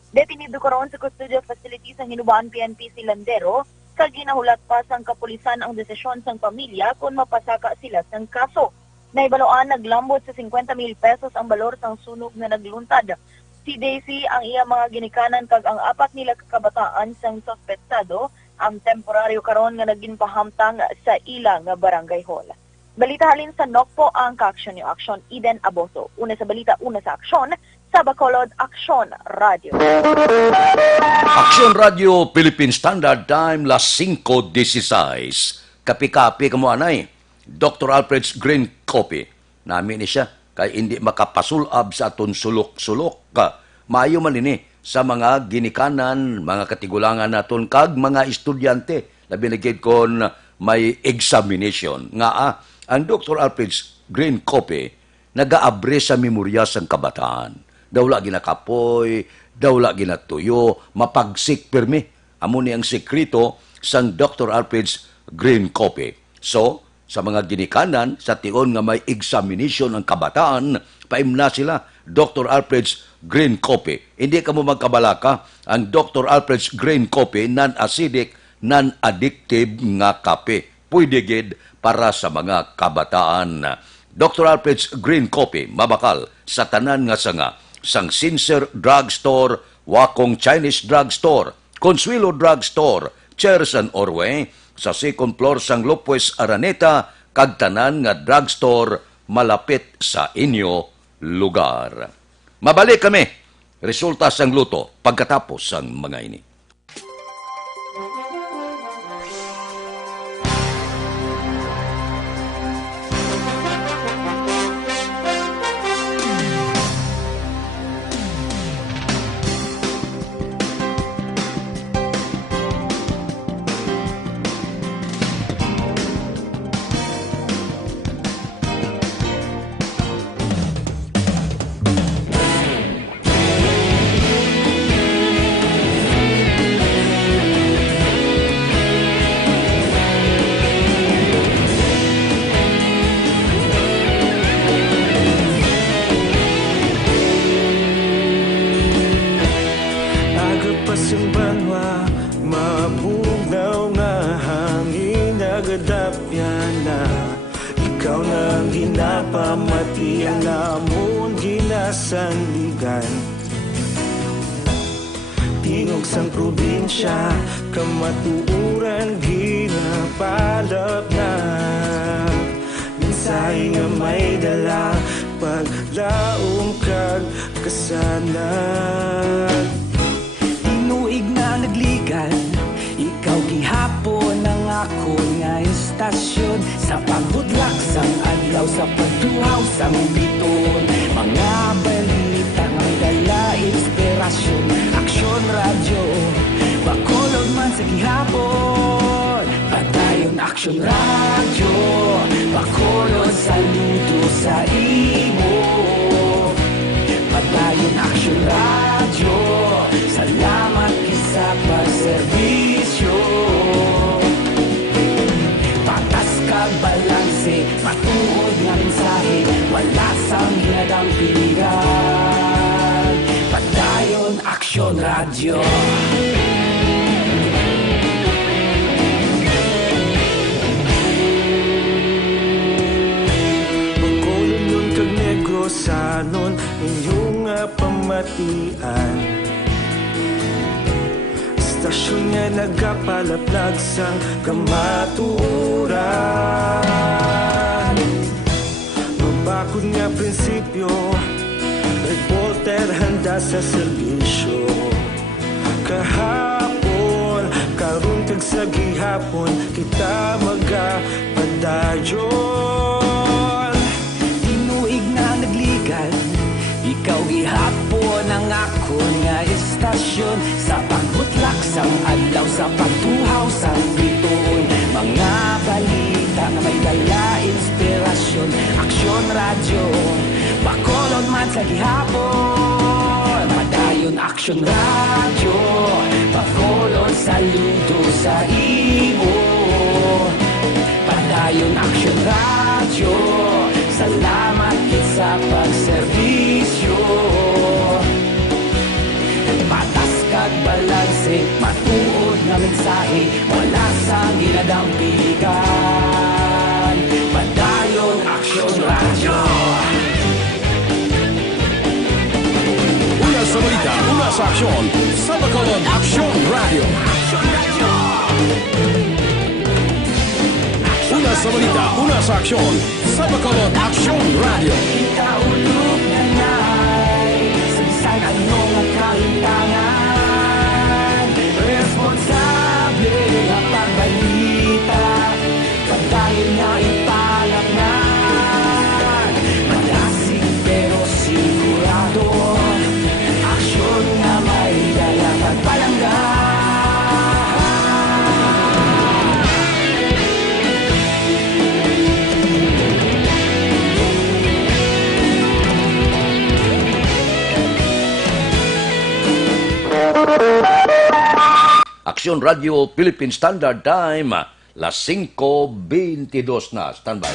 Detenido karon sa custodial facility sa Hinubaan PNP si Landero, kag ginahulat pa sang kapulisan ang desisyon sang pamilya kung mapasaka sila sang kaso. Naibaloan naglambot sa 50,000 pesos ang balor sang sunog na nagluntad. Si Daisy ang iya mga ginikanan kag ang apat nila kakabataan sang suspektado ang temporaryo karon nga naging pahamtang sa ila nga barangay hall. Balita halin sa Nokpo ang ka-action ni Action Eden Aboso. Una sa balita, una sa aksyon, sa Bacolod, Action Radio. Action Radio Philippine Standard Time, las 5:16. Kapi-kapi kamo anay. Dr. Alfred's Green Coffee. Namin ni siya kay hindi makapasulab sa aton sulok-sulok ka. Maayo man ini sa mga ginikanan, mga katigulangan naton kag mga estudyante. Labi na gid kon may examination. Nga ang Dr. Alfred's Green Coffee nagaabre sa memorya sang kabataan. Dawla ginakapoy, dawla ginatuyo, mapagsik pirmi. Amo ni ang sekreto sang Dr. Alfred's Green Coffee. So, sa mga ginikanan, sa tion nga may examination ang kabataan, paimna sila, Dr. Alfred's Green Coffee. Hindi ka mo magkabalaka, ang Dr. Alfred's Green Coffee, non-acidic, non-addictive nga kape. Pwede gid para sa mga kabataan. Dr. Alfred's Green Coffee, mabakal sa tanan nga sanga, sang Sincere Drugstore, Wakong Chinese Drugstore, Consuelo Drugstore, Cherson Orway, sa second floor sang Lopez Araneta, kag tanan nga drugstore malapit sa inyo lugar. Mabalik kami, resulta sang luto pagkatapos sang mga ini. Ikaw nang ginapamati ang namon ginasandigan. Tingog sang probinsya, kamatuuran ginapalap na. Minsay nga may dala, paglaom kag kasanan. Tinuig na nagligan, ikaw gihapon ang ako nga istasyon. Sa pagbudlak sang adlaw, sa pagtuhaw sang biton, mga balita nga dala inspirasyon. Aksyon radyo, Bacolod man sa gihapon. Patayon Aksyon radyo, Bacolod saludo sa imo. Patayon Aksyon radyo, salamat isa pa serbisyo. Patas kag balanse, matuod nga mensahe, wala sang hinadang pilihan. Padayon Aksyon Radio. Sanon inyong pamatian, istasyon nga nagapalaplag sang kamatuoran. Mabakod nga prinsipyo, reporter handa sa serbisyo. Kahapon, karon kag sa gihapon, kita magapadayon. Tinuig na nagligan, ikaw gihapon ang akon nga istasyon. Sa pagbutlak sang adlaw, sa pagtuhaw sang bituon, mga balita nga may dala inspirasyon. Aksyon Radio, bakolon man sa gihapon. Padayon Aksyon Radio, bakolon saludo sa imo. Padayon Aksyon Radio, salamat kit sa pagserbisyo. Patas kag balanse, matuod nga mensahe, wala sang ginadang piligan. Padayon Aksyon Radio. Una sa balita, una sa aksyon, sa Bacolod Aksyon Radio. Una sa balita, una sa aksyon, sa Bacolod Aksyon Radio. Ikaulog na na'y sabisan anong ang kahintangan. Responsable ang pagbalita, padayon nga ipalaknan. Malasig pero sigurado, aksyon nga may dalang pagpalanggan. Aksyon Radio Philippine Standard Time, las 5:22 na. Standby.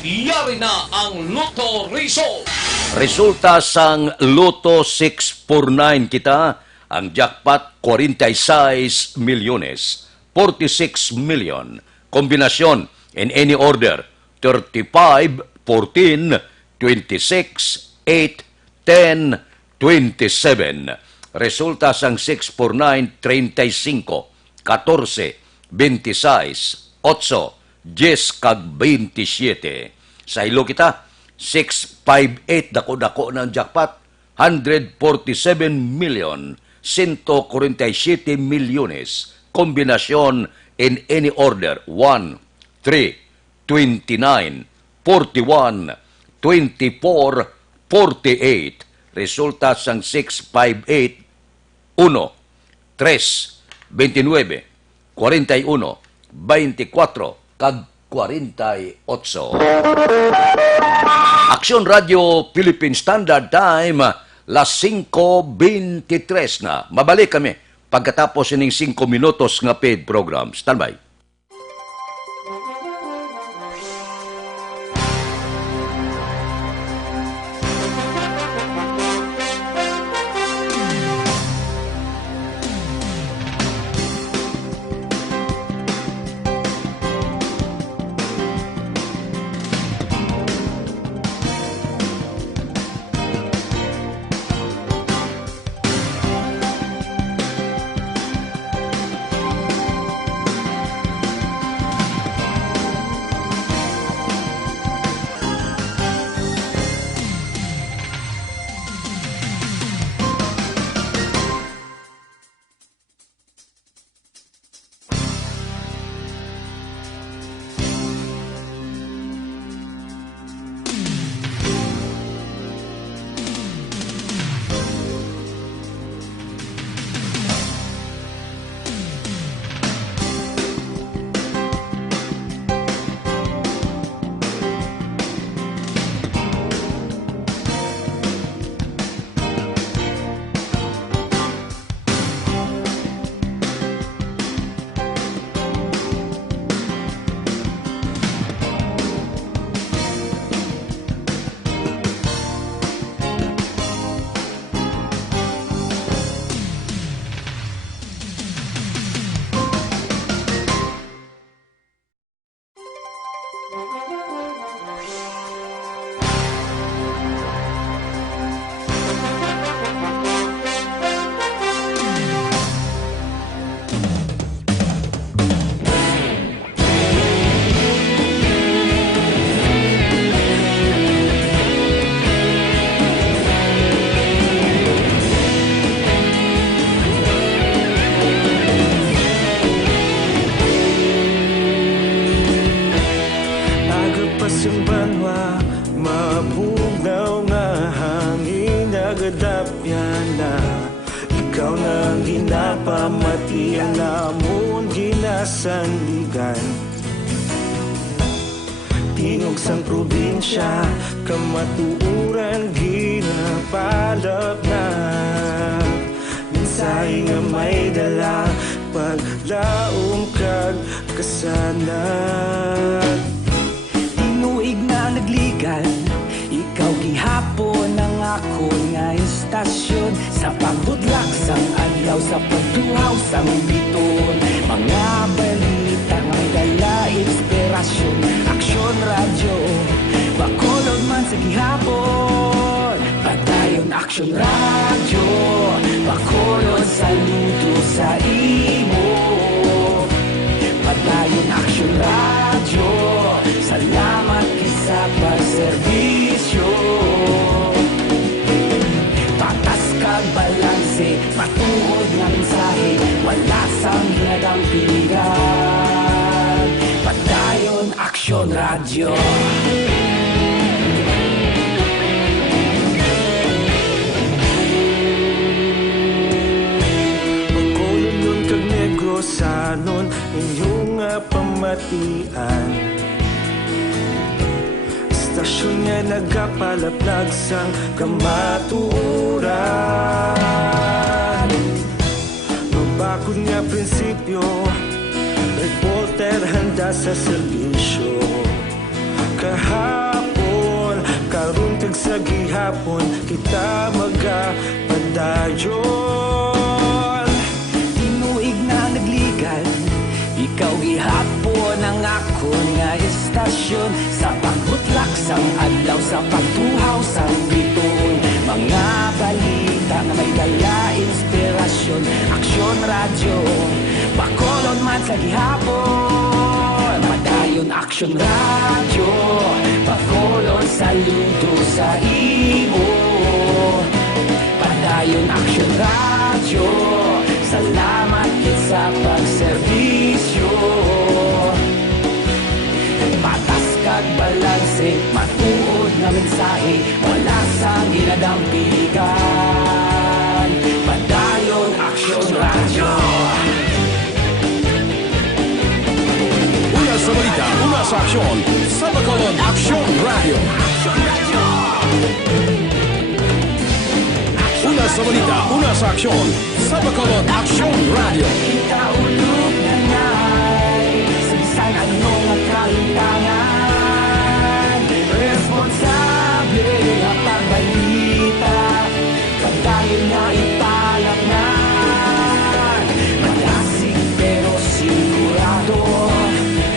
Yari na ang Lotto Result. Resulta sang Lotto 649 kita, ang jackpot 46 milyones, 46 million. Kombinasyon in any order, 35, 14, 26, 8, 10, 27. Resulta sang 649, 35, 14, 26, 8, 10 kag 27. Sa ilo kita, 658 dako-dako ng jackpot, 147 million, 147 milyones. Kombinasyon in any order, 1, 3, 29, 41, 24, 48. Resulta sang 658, 1, 3, 29, 41, 24, kag 48. Aksyon Radio Philippine Standard Time, las 5:23 na. Mabalik kami pagkatapos ining 5 minutos nga paid program. Standby. namon ginasandigan. Tinog sang probinsya, kamatuuran ginapalap na. Minsay nga may dala, paglaom kag kasanag. Tinuig na nagligan, ikaw gihapon ang ako nga istasyon. Sa pagbudlak sang adlaw, sa pagtuhaw sang biton. Mga balita nga dala inspirasyon. Aksyon radyo, bakolod man sa gihapon. Padayon aksyon radyo, bakolod saludo sa imo. Padayon aksyon radyo, salamat kisa pagserbisyo. Patas kag balanse, matuod nga mensahe, wala sang hinadang piligan. Padayon aksyon radyo. Magkulunod kag negosanon, inyong nga pamatian. Istasyon nga nagapalaplag sang kamatuuran. Mabakod nga prinsipyo, reporter handa sa serbisyo. Kahapon, karon kag sa gihapon, kita magapadayon. Tinuig na nagligan, ikaw gihapon ang ako nga istasyon. Sa pagbutlak sang adlaw, sa pagtuhaw sang biton. Mga balita nga may dala inspirasyon. Aksyon radyo, bakolod man sa gihapon. Padayon aksyon radyo, bakolod saludo sa imo. Padayon aksyon radyo, salamat kit sa pagserbisyo. Patas kag balanse, matuod na mensahe, wala sang ginadang piligan. Padayon aksyon radyo. Una sa balita, una sa aksyon, sa Bacolod Aksyon Radio. Una sa balita, una sa aksyon, sa Bacolod Aksyon Radio. Kita ulog na ngay, sabisan anong ang kahintangan. Responsable ang pagbalita, pagdayon na ipalaknan. Malasig pero sigurado,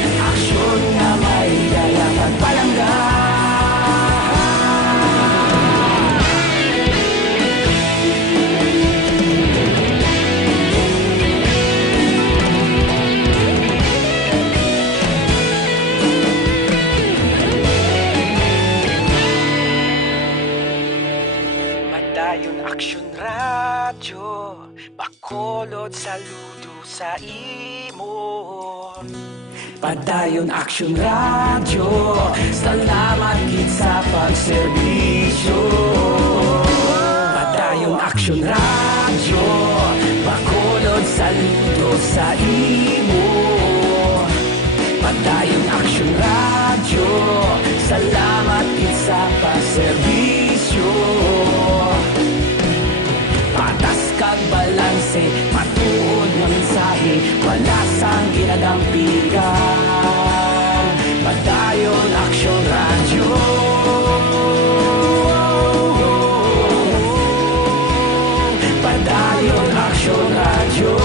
aksyon na may dala pagpalanggan. Padayon aksyon radyo, bakolod saludo sa imo. Padayon aksyon radyo, salamat kit sa pagserbisyo. Padayon aksyon radyo, bakolod saludo sa imo. Padayon aksyon radyo, salamat kit sa pagserbisyo. Patas kag balanse, matuod nga mensahe, wala sang ginadang piligan. Padayon aksyon radyo. Padayon aksyon radyo.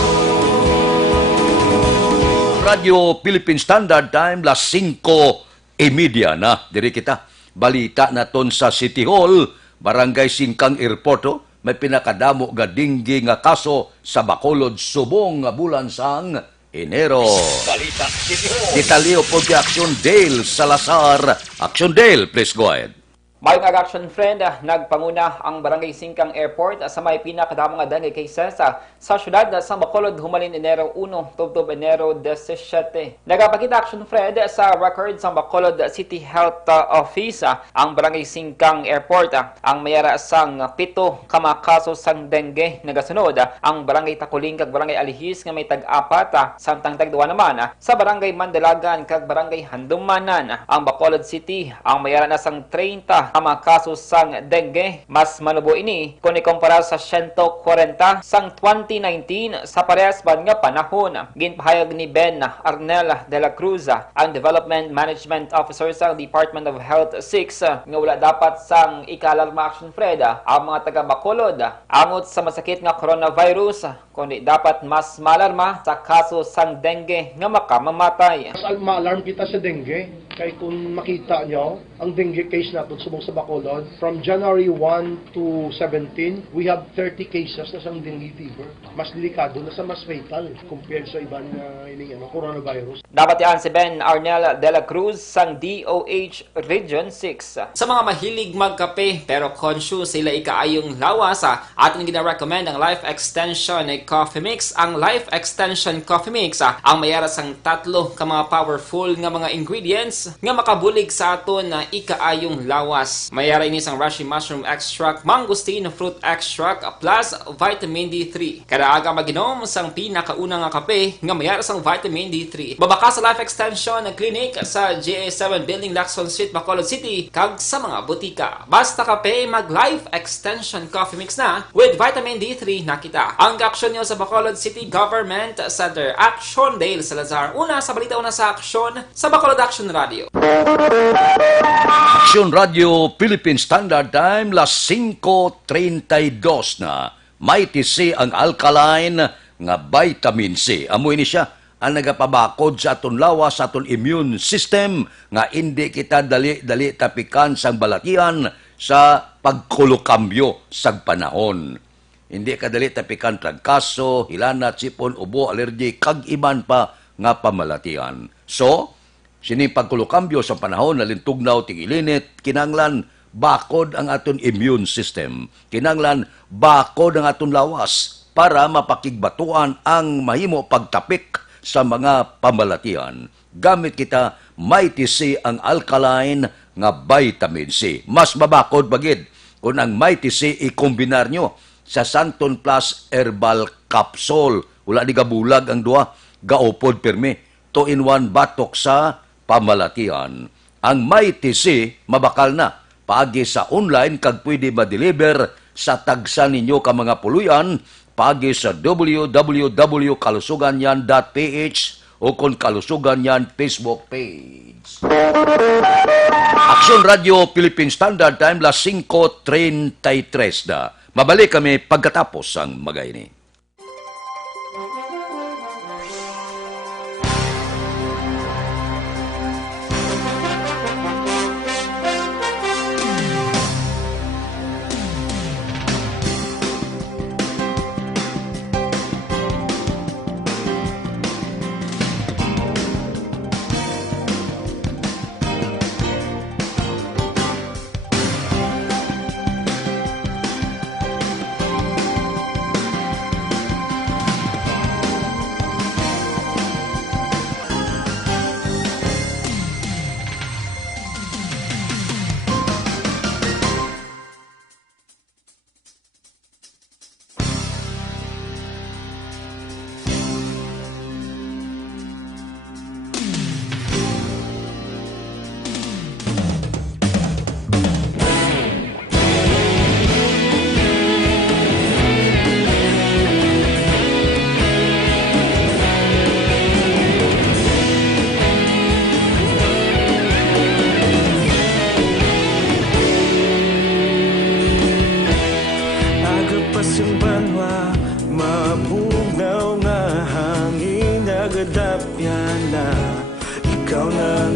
Radio Philippine Standard Time, las 5:30 na. Diri kita. Balita naton sa City Hall, Barangay Singkang Airporto, may pinakadamo nga dinggi nga kaso sa Bacolod, Subong nga bulan sang Enero. Balita City Hall. Detalyo po kay Action Dale Salazar. Action Dale, please go ahead. Mayong action friend, nagpanguna ang Barangay Singkang Airport sa may pinakadamong dengue cases sa syudad sa Bacolod humalin Enero 1 tubtob Enero 17. Nagapakita action friend sa record sa Bacolod City Health Office ang Barangay Singkang Airport ang mayara sang 7 kamakaso sang dengue. Nagasunod ang Barangay Takuling kag Barangay Alihis nga may tag-4 samtang tag-2 naman sa Barangay Mandalagan kag Barangay Handumanan. Ang Bacolod City ang mayara na sang 30 ang kaso sang dengue. Mas manubo ini kung ikumpara sa 140 sang 2019 sa parehas ban nga panahon. Ginpahayag ni Ben Arnel de la Cruz, ang Development Management Officer sa Department of Health 6, nga wala dapat sang ikalarma action Fred ang mga taga Bacolod angot sa masakit nga coronavirus, kundi dapat mas malarma sa kaso sang dengue nga makamamatay. Mas ma-alarm kita sa dengue kay kung makita nyo ang dengue case natin subong sa Bacolod from January 1 to 17 we have 30 cases na sang dengue fever. Mas delikado na sa mas fatal compared sa ibang coronavirus. Dapat yan si Ben Arnel de la Cruz sang DOH Region 6. Sa mga mahilig magkape pero conscious sila ikaayong lawas, ating gina-recommend ang Life Extension Coffee Mix. Ang Life Extension Coffee Mix ang mayara sang 3 ka mga powerful nga mga ingredients nga makabulig sa aton na ikaayong lawas. Mayara ini sang reishi mushroom extract, mangosteen fruit extract plus vitamin D3. Kada aga maginom sang pinakauna nga kape nga mayara sang vitamin D3. Babaka sa Life Extension Clinic sa GA7 Building, Lacson Street, Bacolod City kag sa mga butika. Basta kape, mag Life Extension Coffee Mix na with vitamin D3 na kita. Ang aksyon nyo sa Bacolod City Government Center. Action Dale Salazar. Una sa balita, una sa aksyon sa Bacolod Action Radio. Action Radio Philippine Standard Time, las 5:32 na. May TC ang alkaline nga vitamin C. Amoy ni siya ang nagapabakod sa aton lawas, sa aton immune system nga hindi kita dali tapikan sang balatian sa pagkulokambyo sa panahon. Hindi ka dali tapikan tragkaso, hilana, sipon, ubo, alergi, kag iban pa nga pamalatian. So, sining pagkulokambyo sa panahon, nalintugnaw, tingilinit, kinanglan, bakod ang aton immune system. Kinanglan, bakod ang aton lawas para mapakigbatuan ang mahimo pagtapik sa mga pamalatian. Gamit kita, may TC ang alkaline nga vitamin C. Mas mabakod bagid kung ang may TC ikombinar nyo sa Santon Plus Herbal Capsule. Wala di gabulag ang duha, gaupod permi. 2-in-1 batok sa pamalatian. Ang may TC mabakal na paagi sa online kag pwede ma-deliver sa tagsa ninyo ka mga puluyan paagi sa www.kalusuganyan.ph o kung Kalusuganyan Facebook page. Action Radio Philippine Standard Time, las 5:33 na. Mabalik kami pagkatapos ang magaini.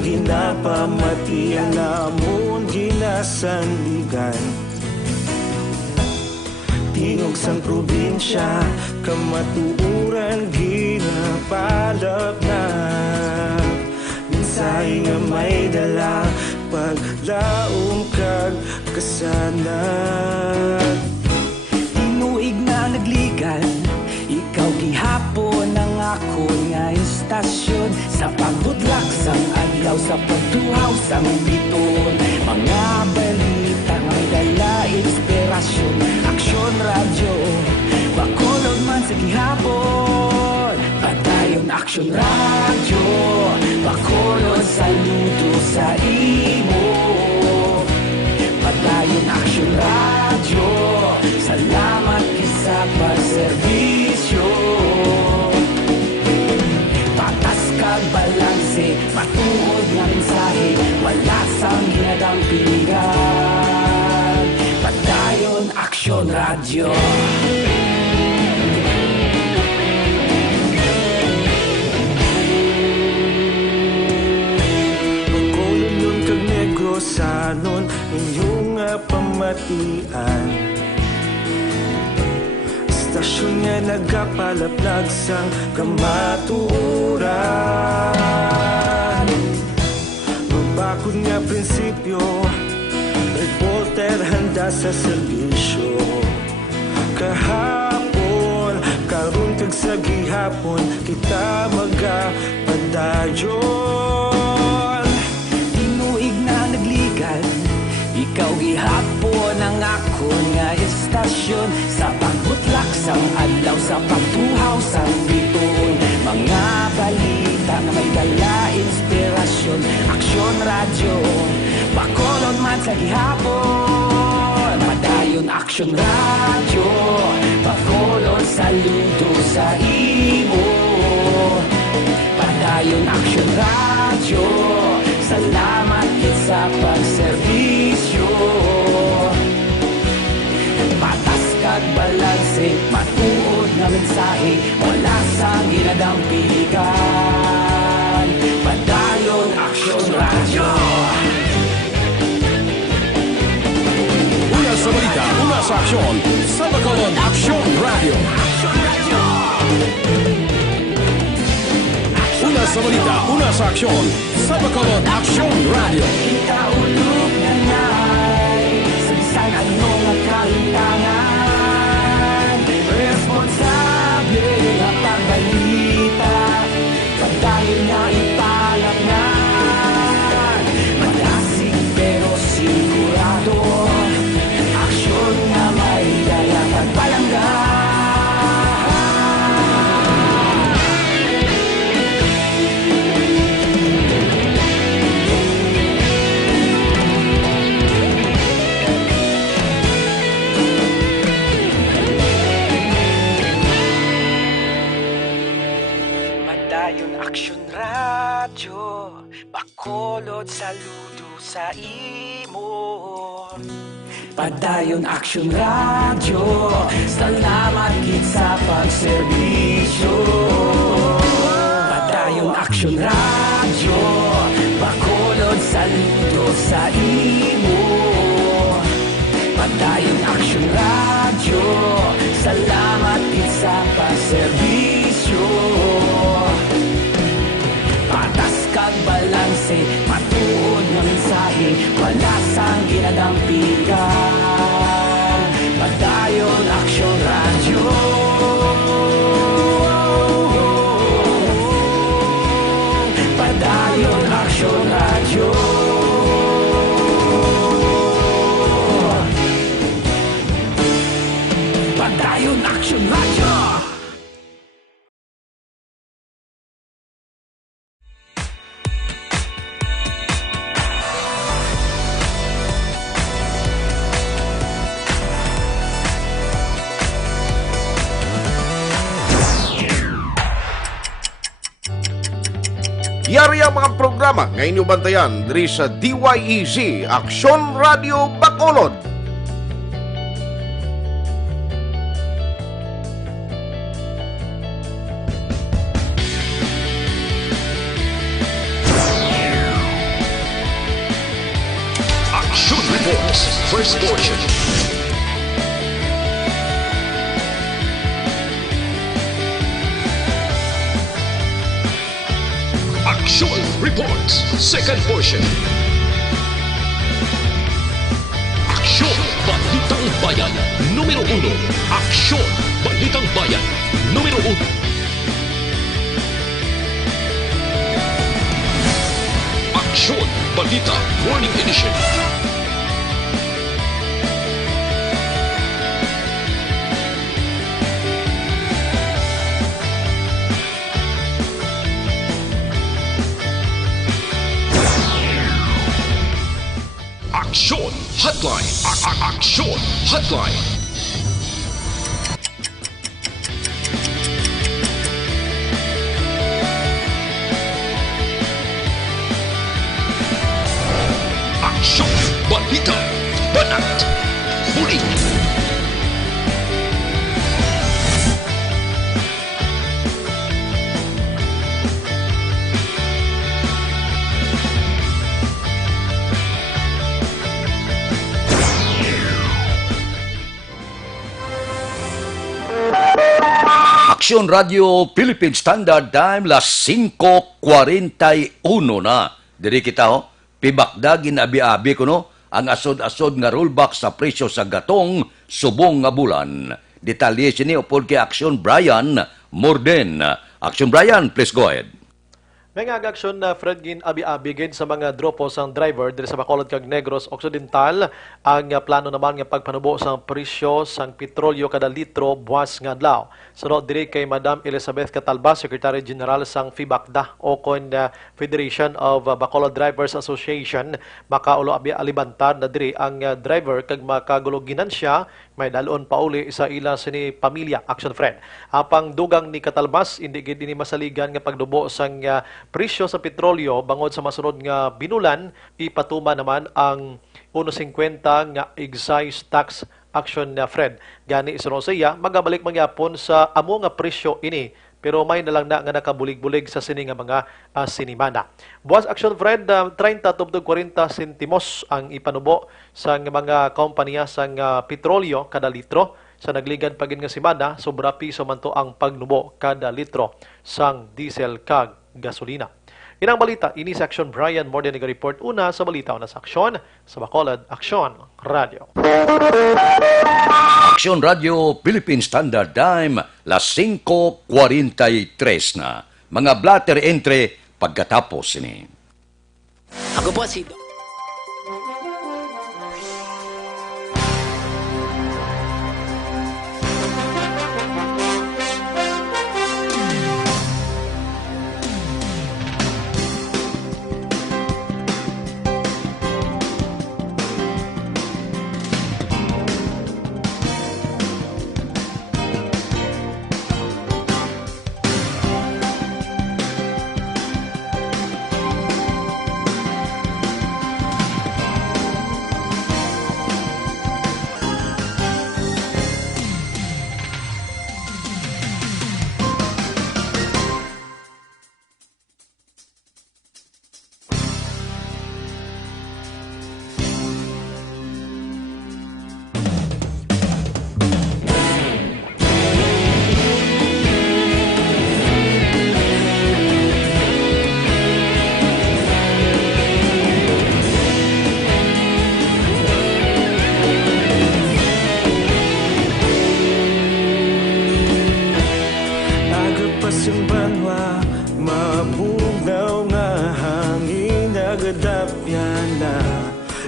Ginapamatian namon ginasandigan tingog sang probinsya kamatuuran ginapalap na minsay nga may dala paglaom kag sana. Tinuig na nagligan, ikaw gihapon ang ako nga istasyon. Sa pagbudlak sang adlaw, sa pagtuhaw sang biton. Mga balita nga may dala inspirasyon. Aksyon radyo, bakolod man sa gihapon. Padayon aksyon radyo, bakolod saludo sa imo. Padayon aksyon radyo, salamat isa pagserbisyo. Patas kag balanse, matuod nga mensahe, wala sang ginadampingan. Padayon aksyon radyo. Bacolod nun kag Negros sanon inyong pamatian. Istasyon nga nagapalaplag sang kamatuoran. Mabakod nga prinsipyo, reporter handa sa serbisyo. Kahapon, karon kag sa gihapon, kita magapadayon. Tinuig na nagligan, ikaw gihapon ang ako nga istasyon. Sa pagbutlak sang adlaw, sa pagtuhaw sang biton. Mga balita na may dala inspirasyon. Aksyon radyo, bakolod man sa gihapon. Padayon aksyon radyo, bakolod saludo sa imo. Padayon aksyon radyo, salamat kit sa pagserbisyo. Patas kag balanse, matuod nga mensahe, wala sang ginadampigan. Padayon aksyon radyo. Una sa balita, una sa aksyon, sa Bacolod Aksyon Radio. Una sa balita, una sa aksyon, sa Bacolod Aksyon Radio. Kita ulog na na'y sa bisan anong kalintangan. Responsable nga pagbalita, padayon nga ipalaknan. Malasig pero sigurado, aksyon nga may dala pagpalanggan. Padayon aksyon radyo, bakolod saludo sa imo. Padayon aksyon radyo, salamat kit sa pagserbisyo. Padayon aksyon radyo, bakolod saludo sa imo. Padayon aksyon radyo, salamat kit sa pagserbisyo. Patas kag balanse, matuod nga mensahe, wala sang ginadampigan. Padayon aksyon radyo. Padayon aksyon radyo. Padayon aksyon radyo. Yari ang mga programa ngayon yung bantayan diri sa DYEZ Aksyon Radio Bacolod. Action Reports, first portion. Action Reports, second portion. Action Aksyon Balitang Bayan Numero 1. Aksyon Balitang Bayan Numero 1. Aksyon Balita Morning Edition. Aksyon Hotline. Aksyon Hotline. Aksyon Balita Banat Huli. Aksyon Radio Philippine Standard Time las 5:41 na. Diri kita ho, pibakdagin abi-abi ko no, ang asod-asod nga rollback sa presyo sa gatong subong nga bulan. Detalye sini upod kay Aksyon Brian Morden. Aksyon Brian, please go ahead. May nga aksyon na Fred gin abi-abi gid sa mga dropos ang driver diri sa Bacolod kag Negros Occidental. Ang plano naman nga pagpanubo sang presyo sang petrolyo kada litro buwas nga adlaw. Sunod diri kay Madam Elizabeth Catalba, Secretary General sang FIBACDA o kon Federation of Bacolod Drivers Association, makaulo abi alibantad na diri ang driver kag makagulog ginansya may dalon pauli sa ila sini pamilya. Action Fred. Apang dugang ni Catalbas hindi gid ini masaligan nga pagdubo sang presyo sa petrolyo bangod sa masunod nga binulan, ipatuma naman ang 1.50 nga excise tax. Action na Fred. Gani isinosaya, magabalik mangyapon sa amo nga presyo ini. Pero may nalang na nga nakabulig-bulig sa sini nga mga sinimana. Buwas Action Fred, 30 tubtog 40 sentimos ang ipanubo sa mga kompanya sa petrolyo kada litro. Sa nagligan pagin nga simana, sobra piso man to ang pagnubo kada litro sang diesel kag gasolina. Inang balita, ini sa Action Brian Morden nag-report una sa balita na sa Aksyon sa Bacolod Aksyon Radio. Aksyon Radio Philippine Standard Time las 5:43 na. Mga blatter entre pagkatapos ini. Ako po si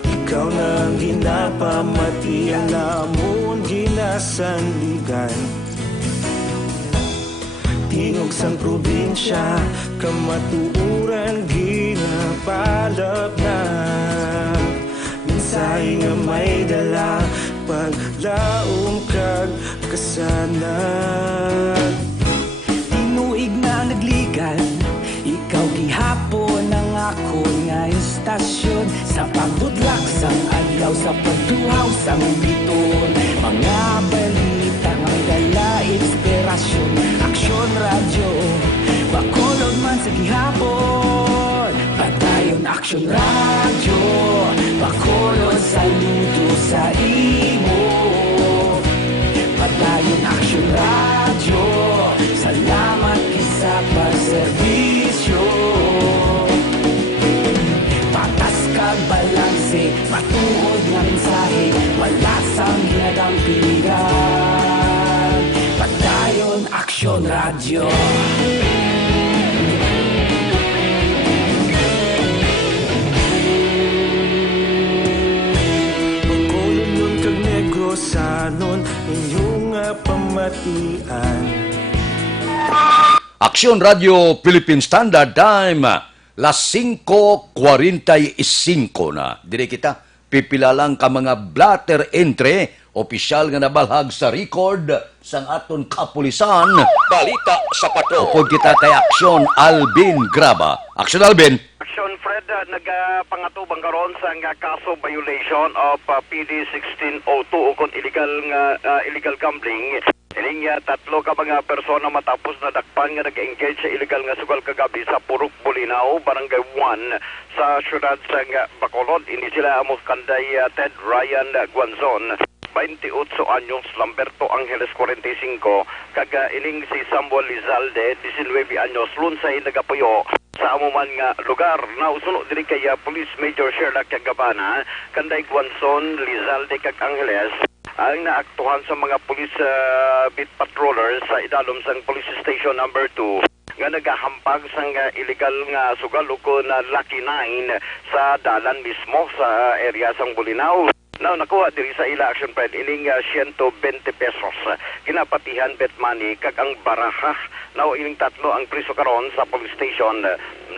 ikaw nang ginapamati ang lamon ginasandigan. Tingog sang probinsya kamatuuran ginapalap na. Minsay nga may dala paglaom kag kasanag. Tinuig na nagligan, ikaw gihapon ang ako nga istasyon. Sa pagbudlak sang adlaw, sa pagduhaw sang biton, mga balita nga dala inspirasyon. Aksyon radyo, Bacolod man sa gihapon. Padayon Aksyon radyo, Bacolod saludo sa imo. Padayon Aksyon radyo, salamat isa pa serbisyo. Patas kag balanse, matuod nga mensahe, radyo. Bacolod nun kag Negrosanon inyong pamatian. Aksyon Radio Philippine Standard Time, las 5:45 na. Dire kita, pipila lang ka mga blatter entry, opisyal nga nabalhag sa record sang aton kapulisan. Balita sa patrol. Upod kita kay Aksyon Alvin Graba. Aksyon Alvin. Action Fred, nagpangatubang karon sa nga kaso violation of PD 1602 ukon illegal gambling. Ining tatlo ka mga persona matapos na dakpan nga nag-engage sa illegal nga sugal kagabi sa Purok Bulinaw, Barangay 1 sa syudad sa Bacolod. Ini sila amo kanday Ted Ryan Guanzon, 28 anyos, Lamberto Angeles 45, kaga ining si Samuel Lizalde, 19 anyos, lunsay nagapuyo sa amuman nga lugar. Nausuno diri kay Police Major Sherlock Cagabana, kanday Guanzon, Lizalde kag Angeles ang naaktuhan sa mga police beat patrollers sa idalom sang police station number 2 nga nagahampag sang illegal nga sugal ukon na Lucky 9 sa dalan mismo sa area sang Bulinaw. Now, nakuha diri sa ila Action Fred ining 120 pesos. Kinapatihan bet money kag ang baraha. Now, ining tatlo ang priso karon sa police station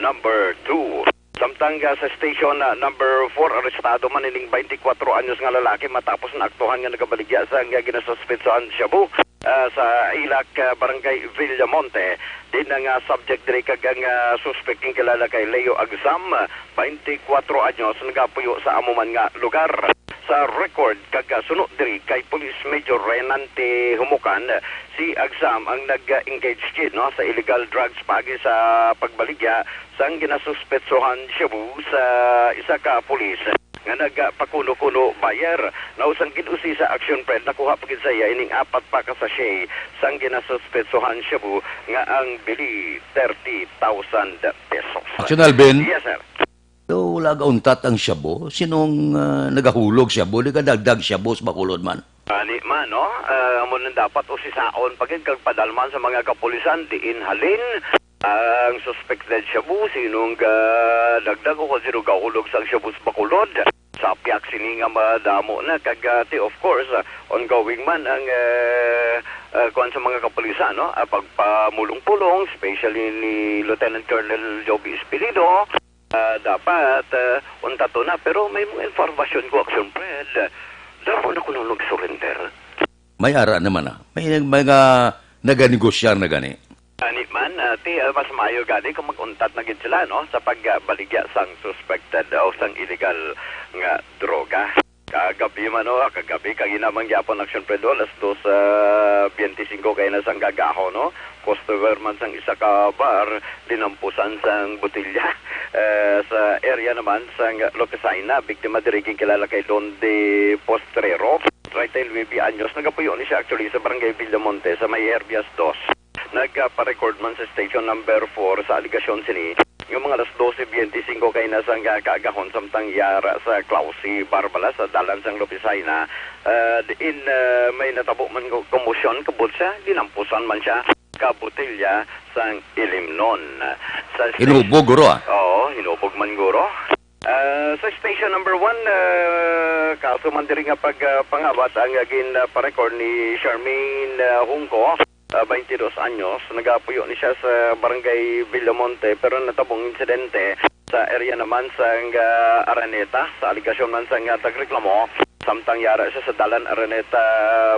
number 2. Samtang sa station number 4, arestado man ining 24 anyos nga lalaki matapos na aktuhan nga nagabaligya sa nga ginasuspetsohan Shabu sa Ilak, Barangay Villamonte. Din nga subject diri kag ang suspect king kilala kay Leo Agsam, 24 anyos, nagapuyo sa amuman nga lugar. Sa record kag sunod diri kay Police Major Renante Humukan, si Agsam ang nag-engage no sa illegal drugs pagi sa pagbaligya sang ginasuspetsohan Shabu sa isa ka pulis nga nagpakuno-kuno bayer. Nausang ginusi sa Action Fred, nakuha pagid saya ining 4 pa ka sachet sang ginasuspetsohan Shabu nga ang bili 30,000 pesos. Action Alvin. Yes, sir. So, wala kauntat ang Shabu? Sinong nagahulog Shabu? Di ka dagdag Shabu sa Bacolod man? Ani man, no? Amo nang dapat usisaon pagid kag padalman sa mga kapulisan diin halin ang suspected Shabu, sinong dagdag o sino gahulog sa Shabu sa Bacolod. Sa piyak sini nga madamo na kag of course ongoing man ang kuan sa mga kapulisan, no? Pagpamulong-pulong, especially ni Lieutenant Colonel Joby Espirido. Dapat unta to na, pero may mga informasyon ko Action Fred. Dapat na ko nung nag-surrender. May ara naman May mga naganigosyar na gani. Ani man, mas maayo gani kung mag-untat na gid sila, no? Sa pagbaligya sang suspected o sang illegal nga droga. Kagabi man, no? Kagabi, kaginamang yapon Action Fred, alas 2:25 kayo na sang gagaho, no? Customer man sang isa ka bar, dinampusan sang botilya. Sa area naman sang Lopesaina, biktima diriging kilala kay Don de Postrero, 39 anyos, nagapuyo ni siya actually sa Barangay Villamonte sa may Herbias 2. Nagpa-record man sa station number 4 sa aligasyon sini. Yung mga alas 12:25 kayo na sang kaagahon samtang yara sa Clausi Barbala sa dalan sang Lopesaina. May natabo man komosyon kabut siya, dinampusan man siya kabutilya sang ilimnon. Hinubog guro Oo, hinubog man guro. Sa station number 1, kaso man diri nga pagpangawat ang pa-record ni Charmaine Hungko, 22 anyos, nagapuyo ni siya sa Barangay Villamonte pero natabong insidente sa area naman sa Araneta, sa aligasyon man sa tagreklamo, samtang yara siya sa dalan Araneta,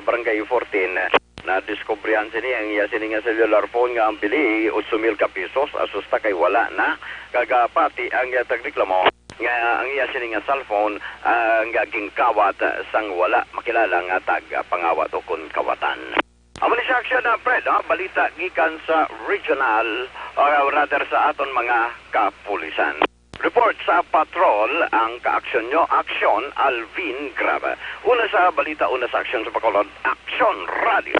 Barangay 14. Na-discoveryan sini ang iya sini nga cellular phone nga ang bili 8,000 ka pesos, asusta kay wala na. Kagapati ang tagreklamo nga ang iya sini nga cellphone ang gaging kawat sang wala makilala nga tag pangawat o kun kawatan. Amo ni sa aksyon na Fred, balita gikan sa regional or rather sa aton mga kapulisan. Report sa patrol ang kaaksyon nyo, Aksyon Alvin Graba. Una sa balita, una sa aksyon sa Bacolod, Aksyon Radio.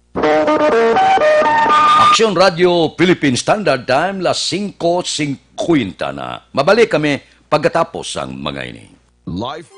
Aksyon Radio Philippine Standard Time, las 5:50 na. Mabalik kami pagkatapos ang mga ini. Life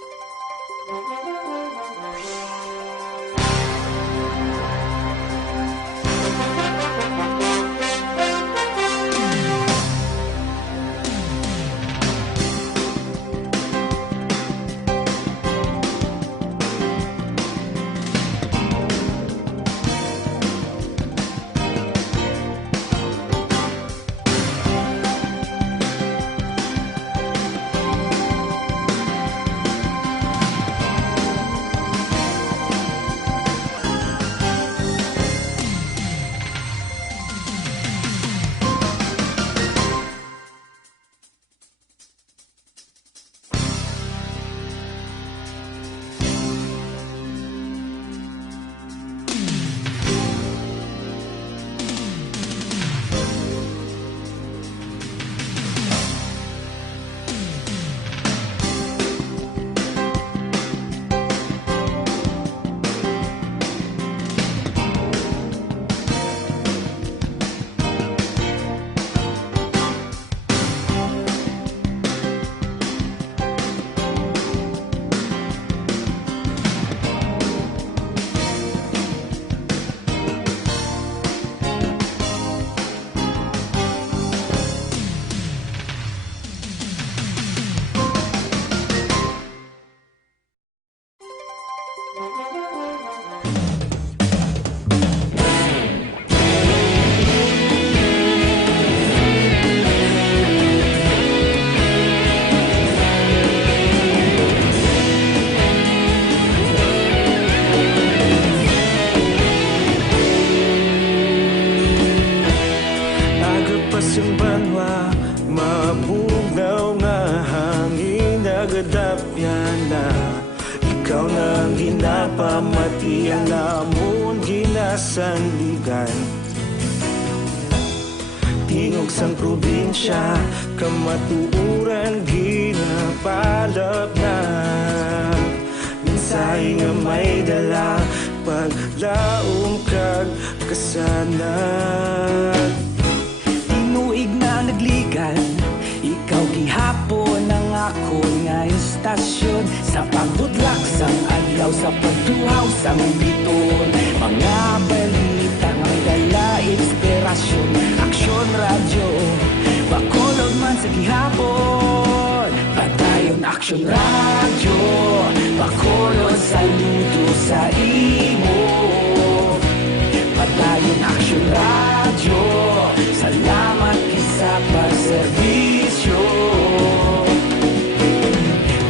napamatian namon ginasanligan. Tingog sang probinsya, kamatuuran ginapalap na. Minsay nga may dala, paglaom kag kasanag. Tinuig na nagligan, ikaw gihapon ang ako nga istasyon. Sa pagbudlak sang adlaw, sa pagtuhaw sang biton. Mga balita nga may dala inspirasyon. Aksyon radyo, bakolod man sa gihapon. Padayon aksyon radyo, bakolod saludo sa imo. Padayon aksyon radyo, salamat sa pagserbisyo.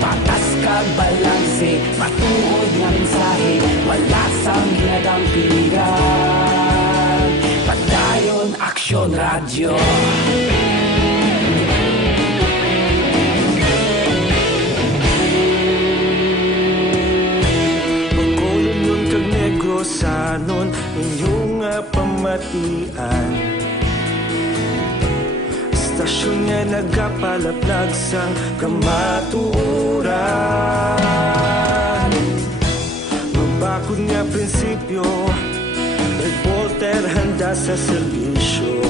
Patas kag balanse, matuod nga mensahe, wala sang ginadampiligan. Padayon aksyon radyo. Bacolod nun kag Negros sanon inyong pamatian. Istasyon nga nagapalaplag sang kamatuuran. Mabakod nga prinsipyo, reporter handa sa serbisyo.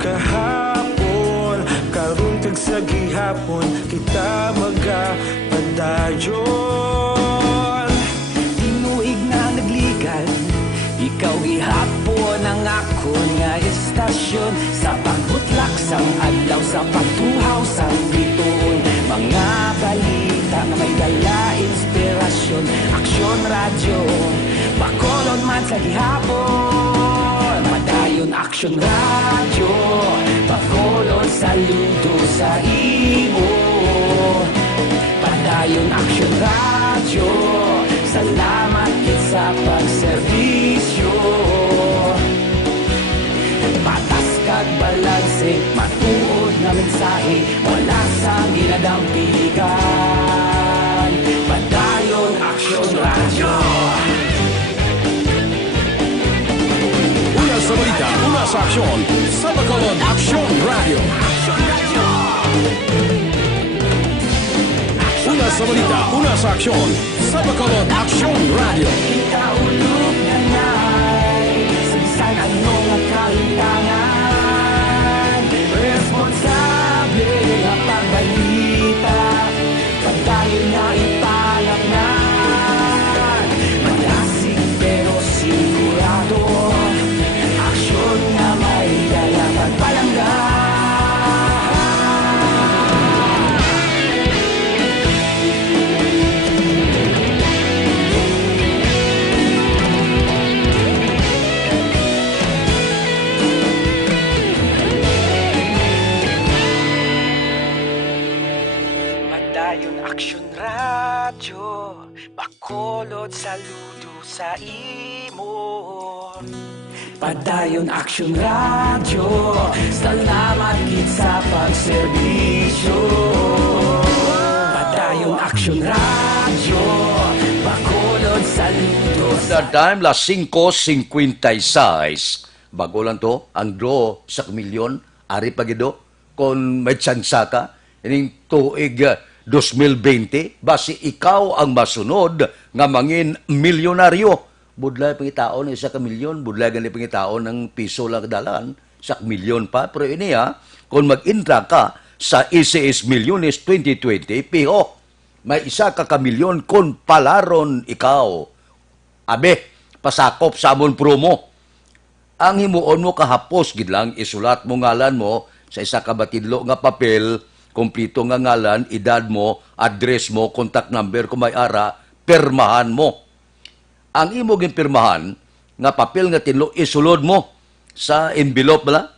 Kahapon, karon kag sa gihapon, kita magapadayon. Tinuig na nagligan, ikaw gihapon ang ako nga istasyon. Sa pagbutlak sang adlaw, sa pagtuhaw sang biton. Mga balita na may dala inspirasyon. Aksyon radyo, bakolod man sa gihapon. Padayon aksyon radyo, bakolod saludo sa imo. Padayon aksyon radyo, salamat kit sa pagserbisyo. Patas kag balanse, matuod na mensahe, wala sang ginadampiligan. Padayon aksyon radyo. Una sa balita, una sa aksyon, sa Bacolod Aksyon Radio. Una sa balita, una sa aksyon, sa Bacolod Aksyon Radio. Kita ulog na na'y sabisan ano nga kahintangan. Responsable ang pagbalita, pagdayon na ipalak na. Malasig pero sigurado, aksyon na may dala pagpalanggan. Padayon aksyon radyo, bakolod saludo sa imo. Padayon aksyon radyo, salamat kit sa pagserbisyo. Padayon aksyon radyo, bakolod saludo sa The time, las 5:56. Bago lang to, ang draw sa milyon, ari pagido, kung may tsansa ka, ining tuig 2020, basi ikaw ang masunod nga mangin milyonaryo. Budlay pangitaon ng 1 milyon, budlay ganit pangitaon ng piso lang dalan, 1 milyon pa. Pero ini kung mag-intra ka sa ECS Milyones 2020, piho, may 1 ka milyon kung palaron ikaw. Abe, pasakop sa amon promo. Ang himuon mo kahapos, gidlang isulat mo ngalan mo sa 1 ka batidlo nga papel, kompleto nga ngalan, edad mo, address mo, contact number kung may ara, pirmahan mo. Ang imo gin pirmahan nga papel nga tinlo isulod mo sa envelope bala,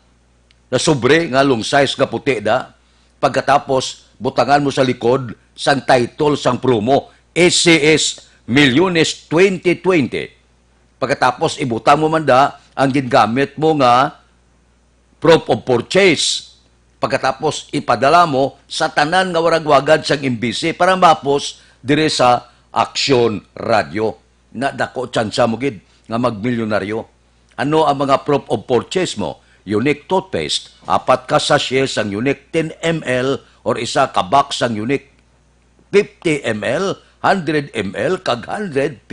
na sobre nga long size nga puti da. Pagkatapos butangan mo sa likod sang title sang promo, SCS Milyones 2020. Pagkatapos ibutang mo man da ang gingamit mo nga proof of purchase. Pagkatapos ipadala mo sa tanan nga waragwagad sang imbisi para mapos dire sa Aksyon Radio. Na dako tsansa mo gid nga magmilyonaryo. Ano ang mga proof of purchase mo? Unique toothpaste, 4 ka sachets ang unique 10 ml or isa ka box ang unique 50 ml, 100 ml, kag 150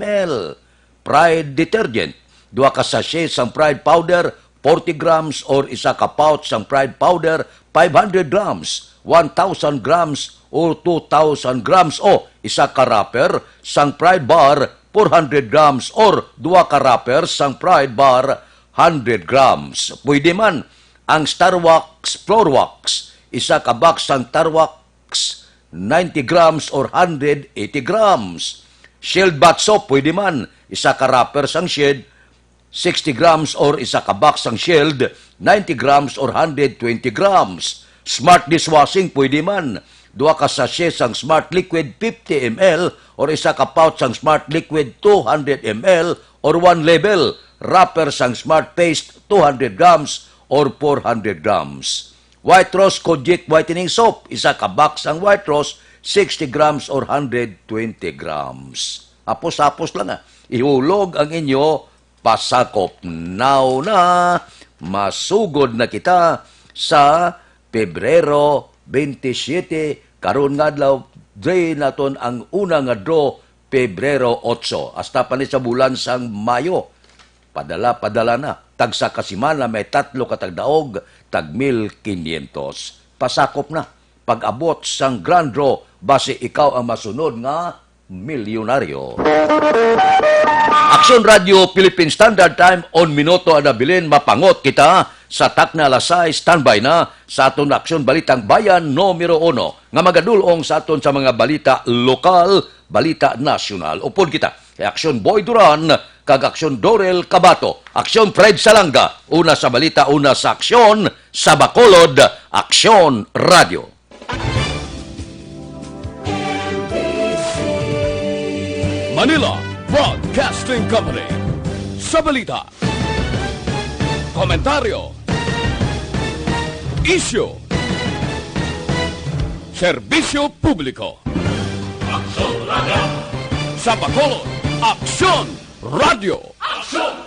ml. Pride detergent, 2 ka sachets ang Pride powder, 40 grams or isa ka pouch ang Pride powder, 500 grams, 1,000 grams or 2,000 grams o isa ka wrapper sang Pride bar, 400 grams or 2 ka wrapper sang Pride bar, 100 grams. Pwede man ang Starwax Floor Wax, isa ka box sang Starwax, 90 grams or 180 grams. Shield bath soap, pwede man. Isa ka wrapper sang Shield, 60 grams or isa ka box sang Shield, 90 grams or 120 grams. Smart dishwashing, pwede man. 2 ka sachet sang Smart Liquid, 50 ml or isa ka pouch sang Smart Liquid, 200 ml or 1 label. Wrapper sang Smart Paste, 200 grams or 400 grams. White Rose Kojic Whitening Soap, isa ka box ang White Rose, 60 grams or 120 grams. Apos-apos lang Ihulog ang inyo, pasakop. Now na, masugod na kita sa Pebrero 27. Karon nga adlaw, day naton ang una nga draw, Pebrero 8. Hasta pa ni sa bulan sang Mayo. Padala na. Tagsa kasimana may 3 katagdaog, tag 1,500. Pasakop na. Pag-abot sang grand draw, base ikaw ang masunod nga milyonaryo. Aksyon Radio Philippine Standard Time on minuto adabilin mapangot kita sa takna lasay standby na sa aton Aksyon Balitang Bayan numero 1 nga magadulong sa aton sa mga balita lokal, balita nasyonal. Upod kita Aksyon Boy Duran kag Aksyon Dorel Cabato, Aksyon Fred Salanga, una sa balita, una sa aksyon sa Bacolod, Aksyon Radio. Manila Broadcasting Company. Sa balita, komentaryo, isyu, serbisyo publiko. Aksyon Radio. Sa Bacolod, Aksyon Radio. Aksyon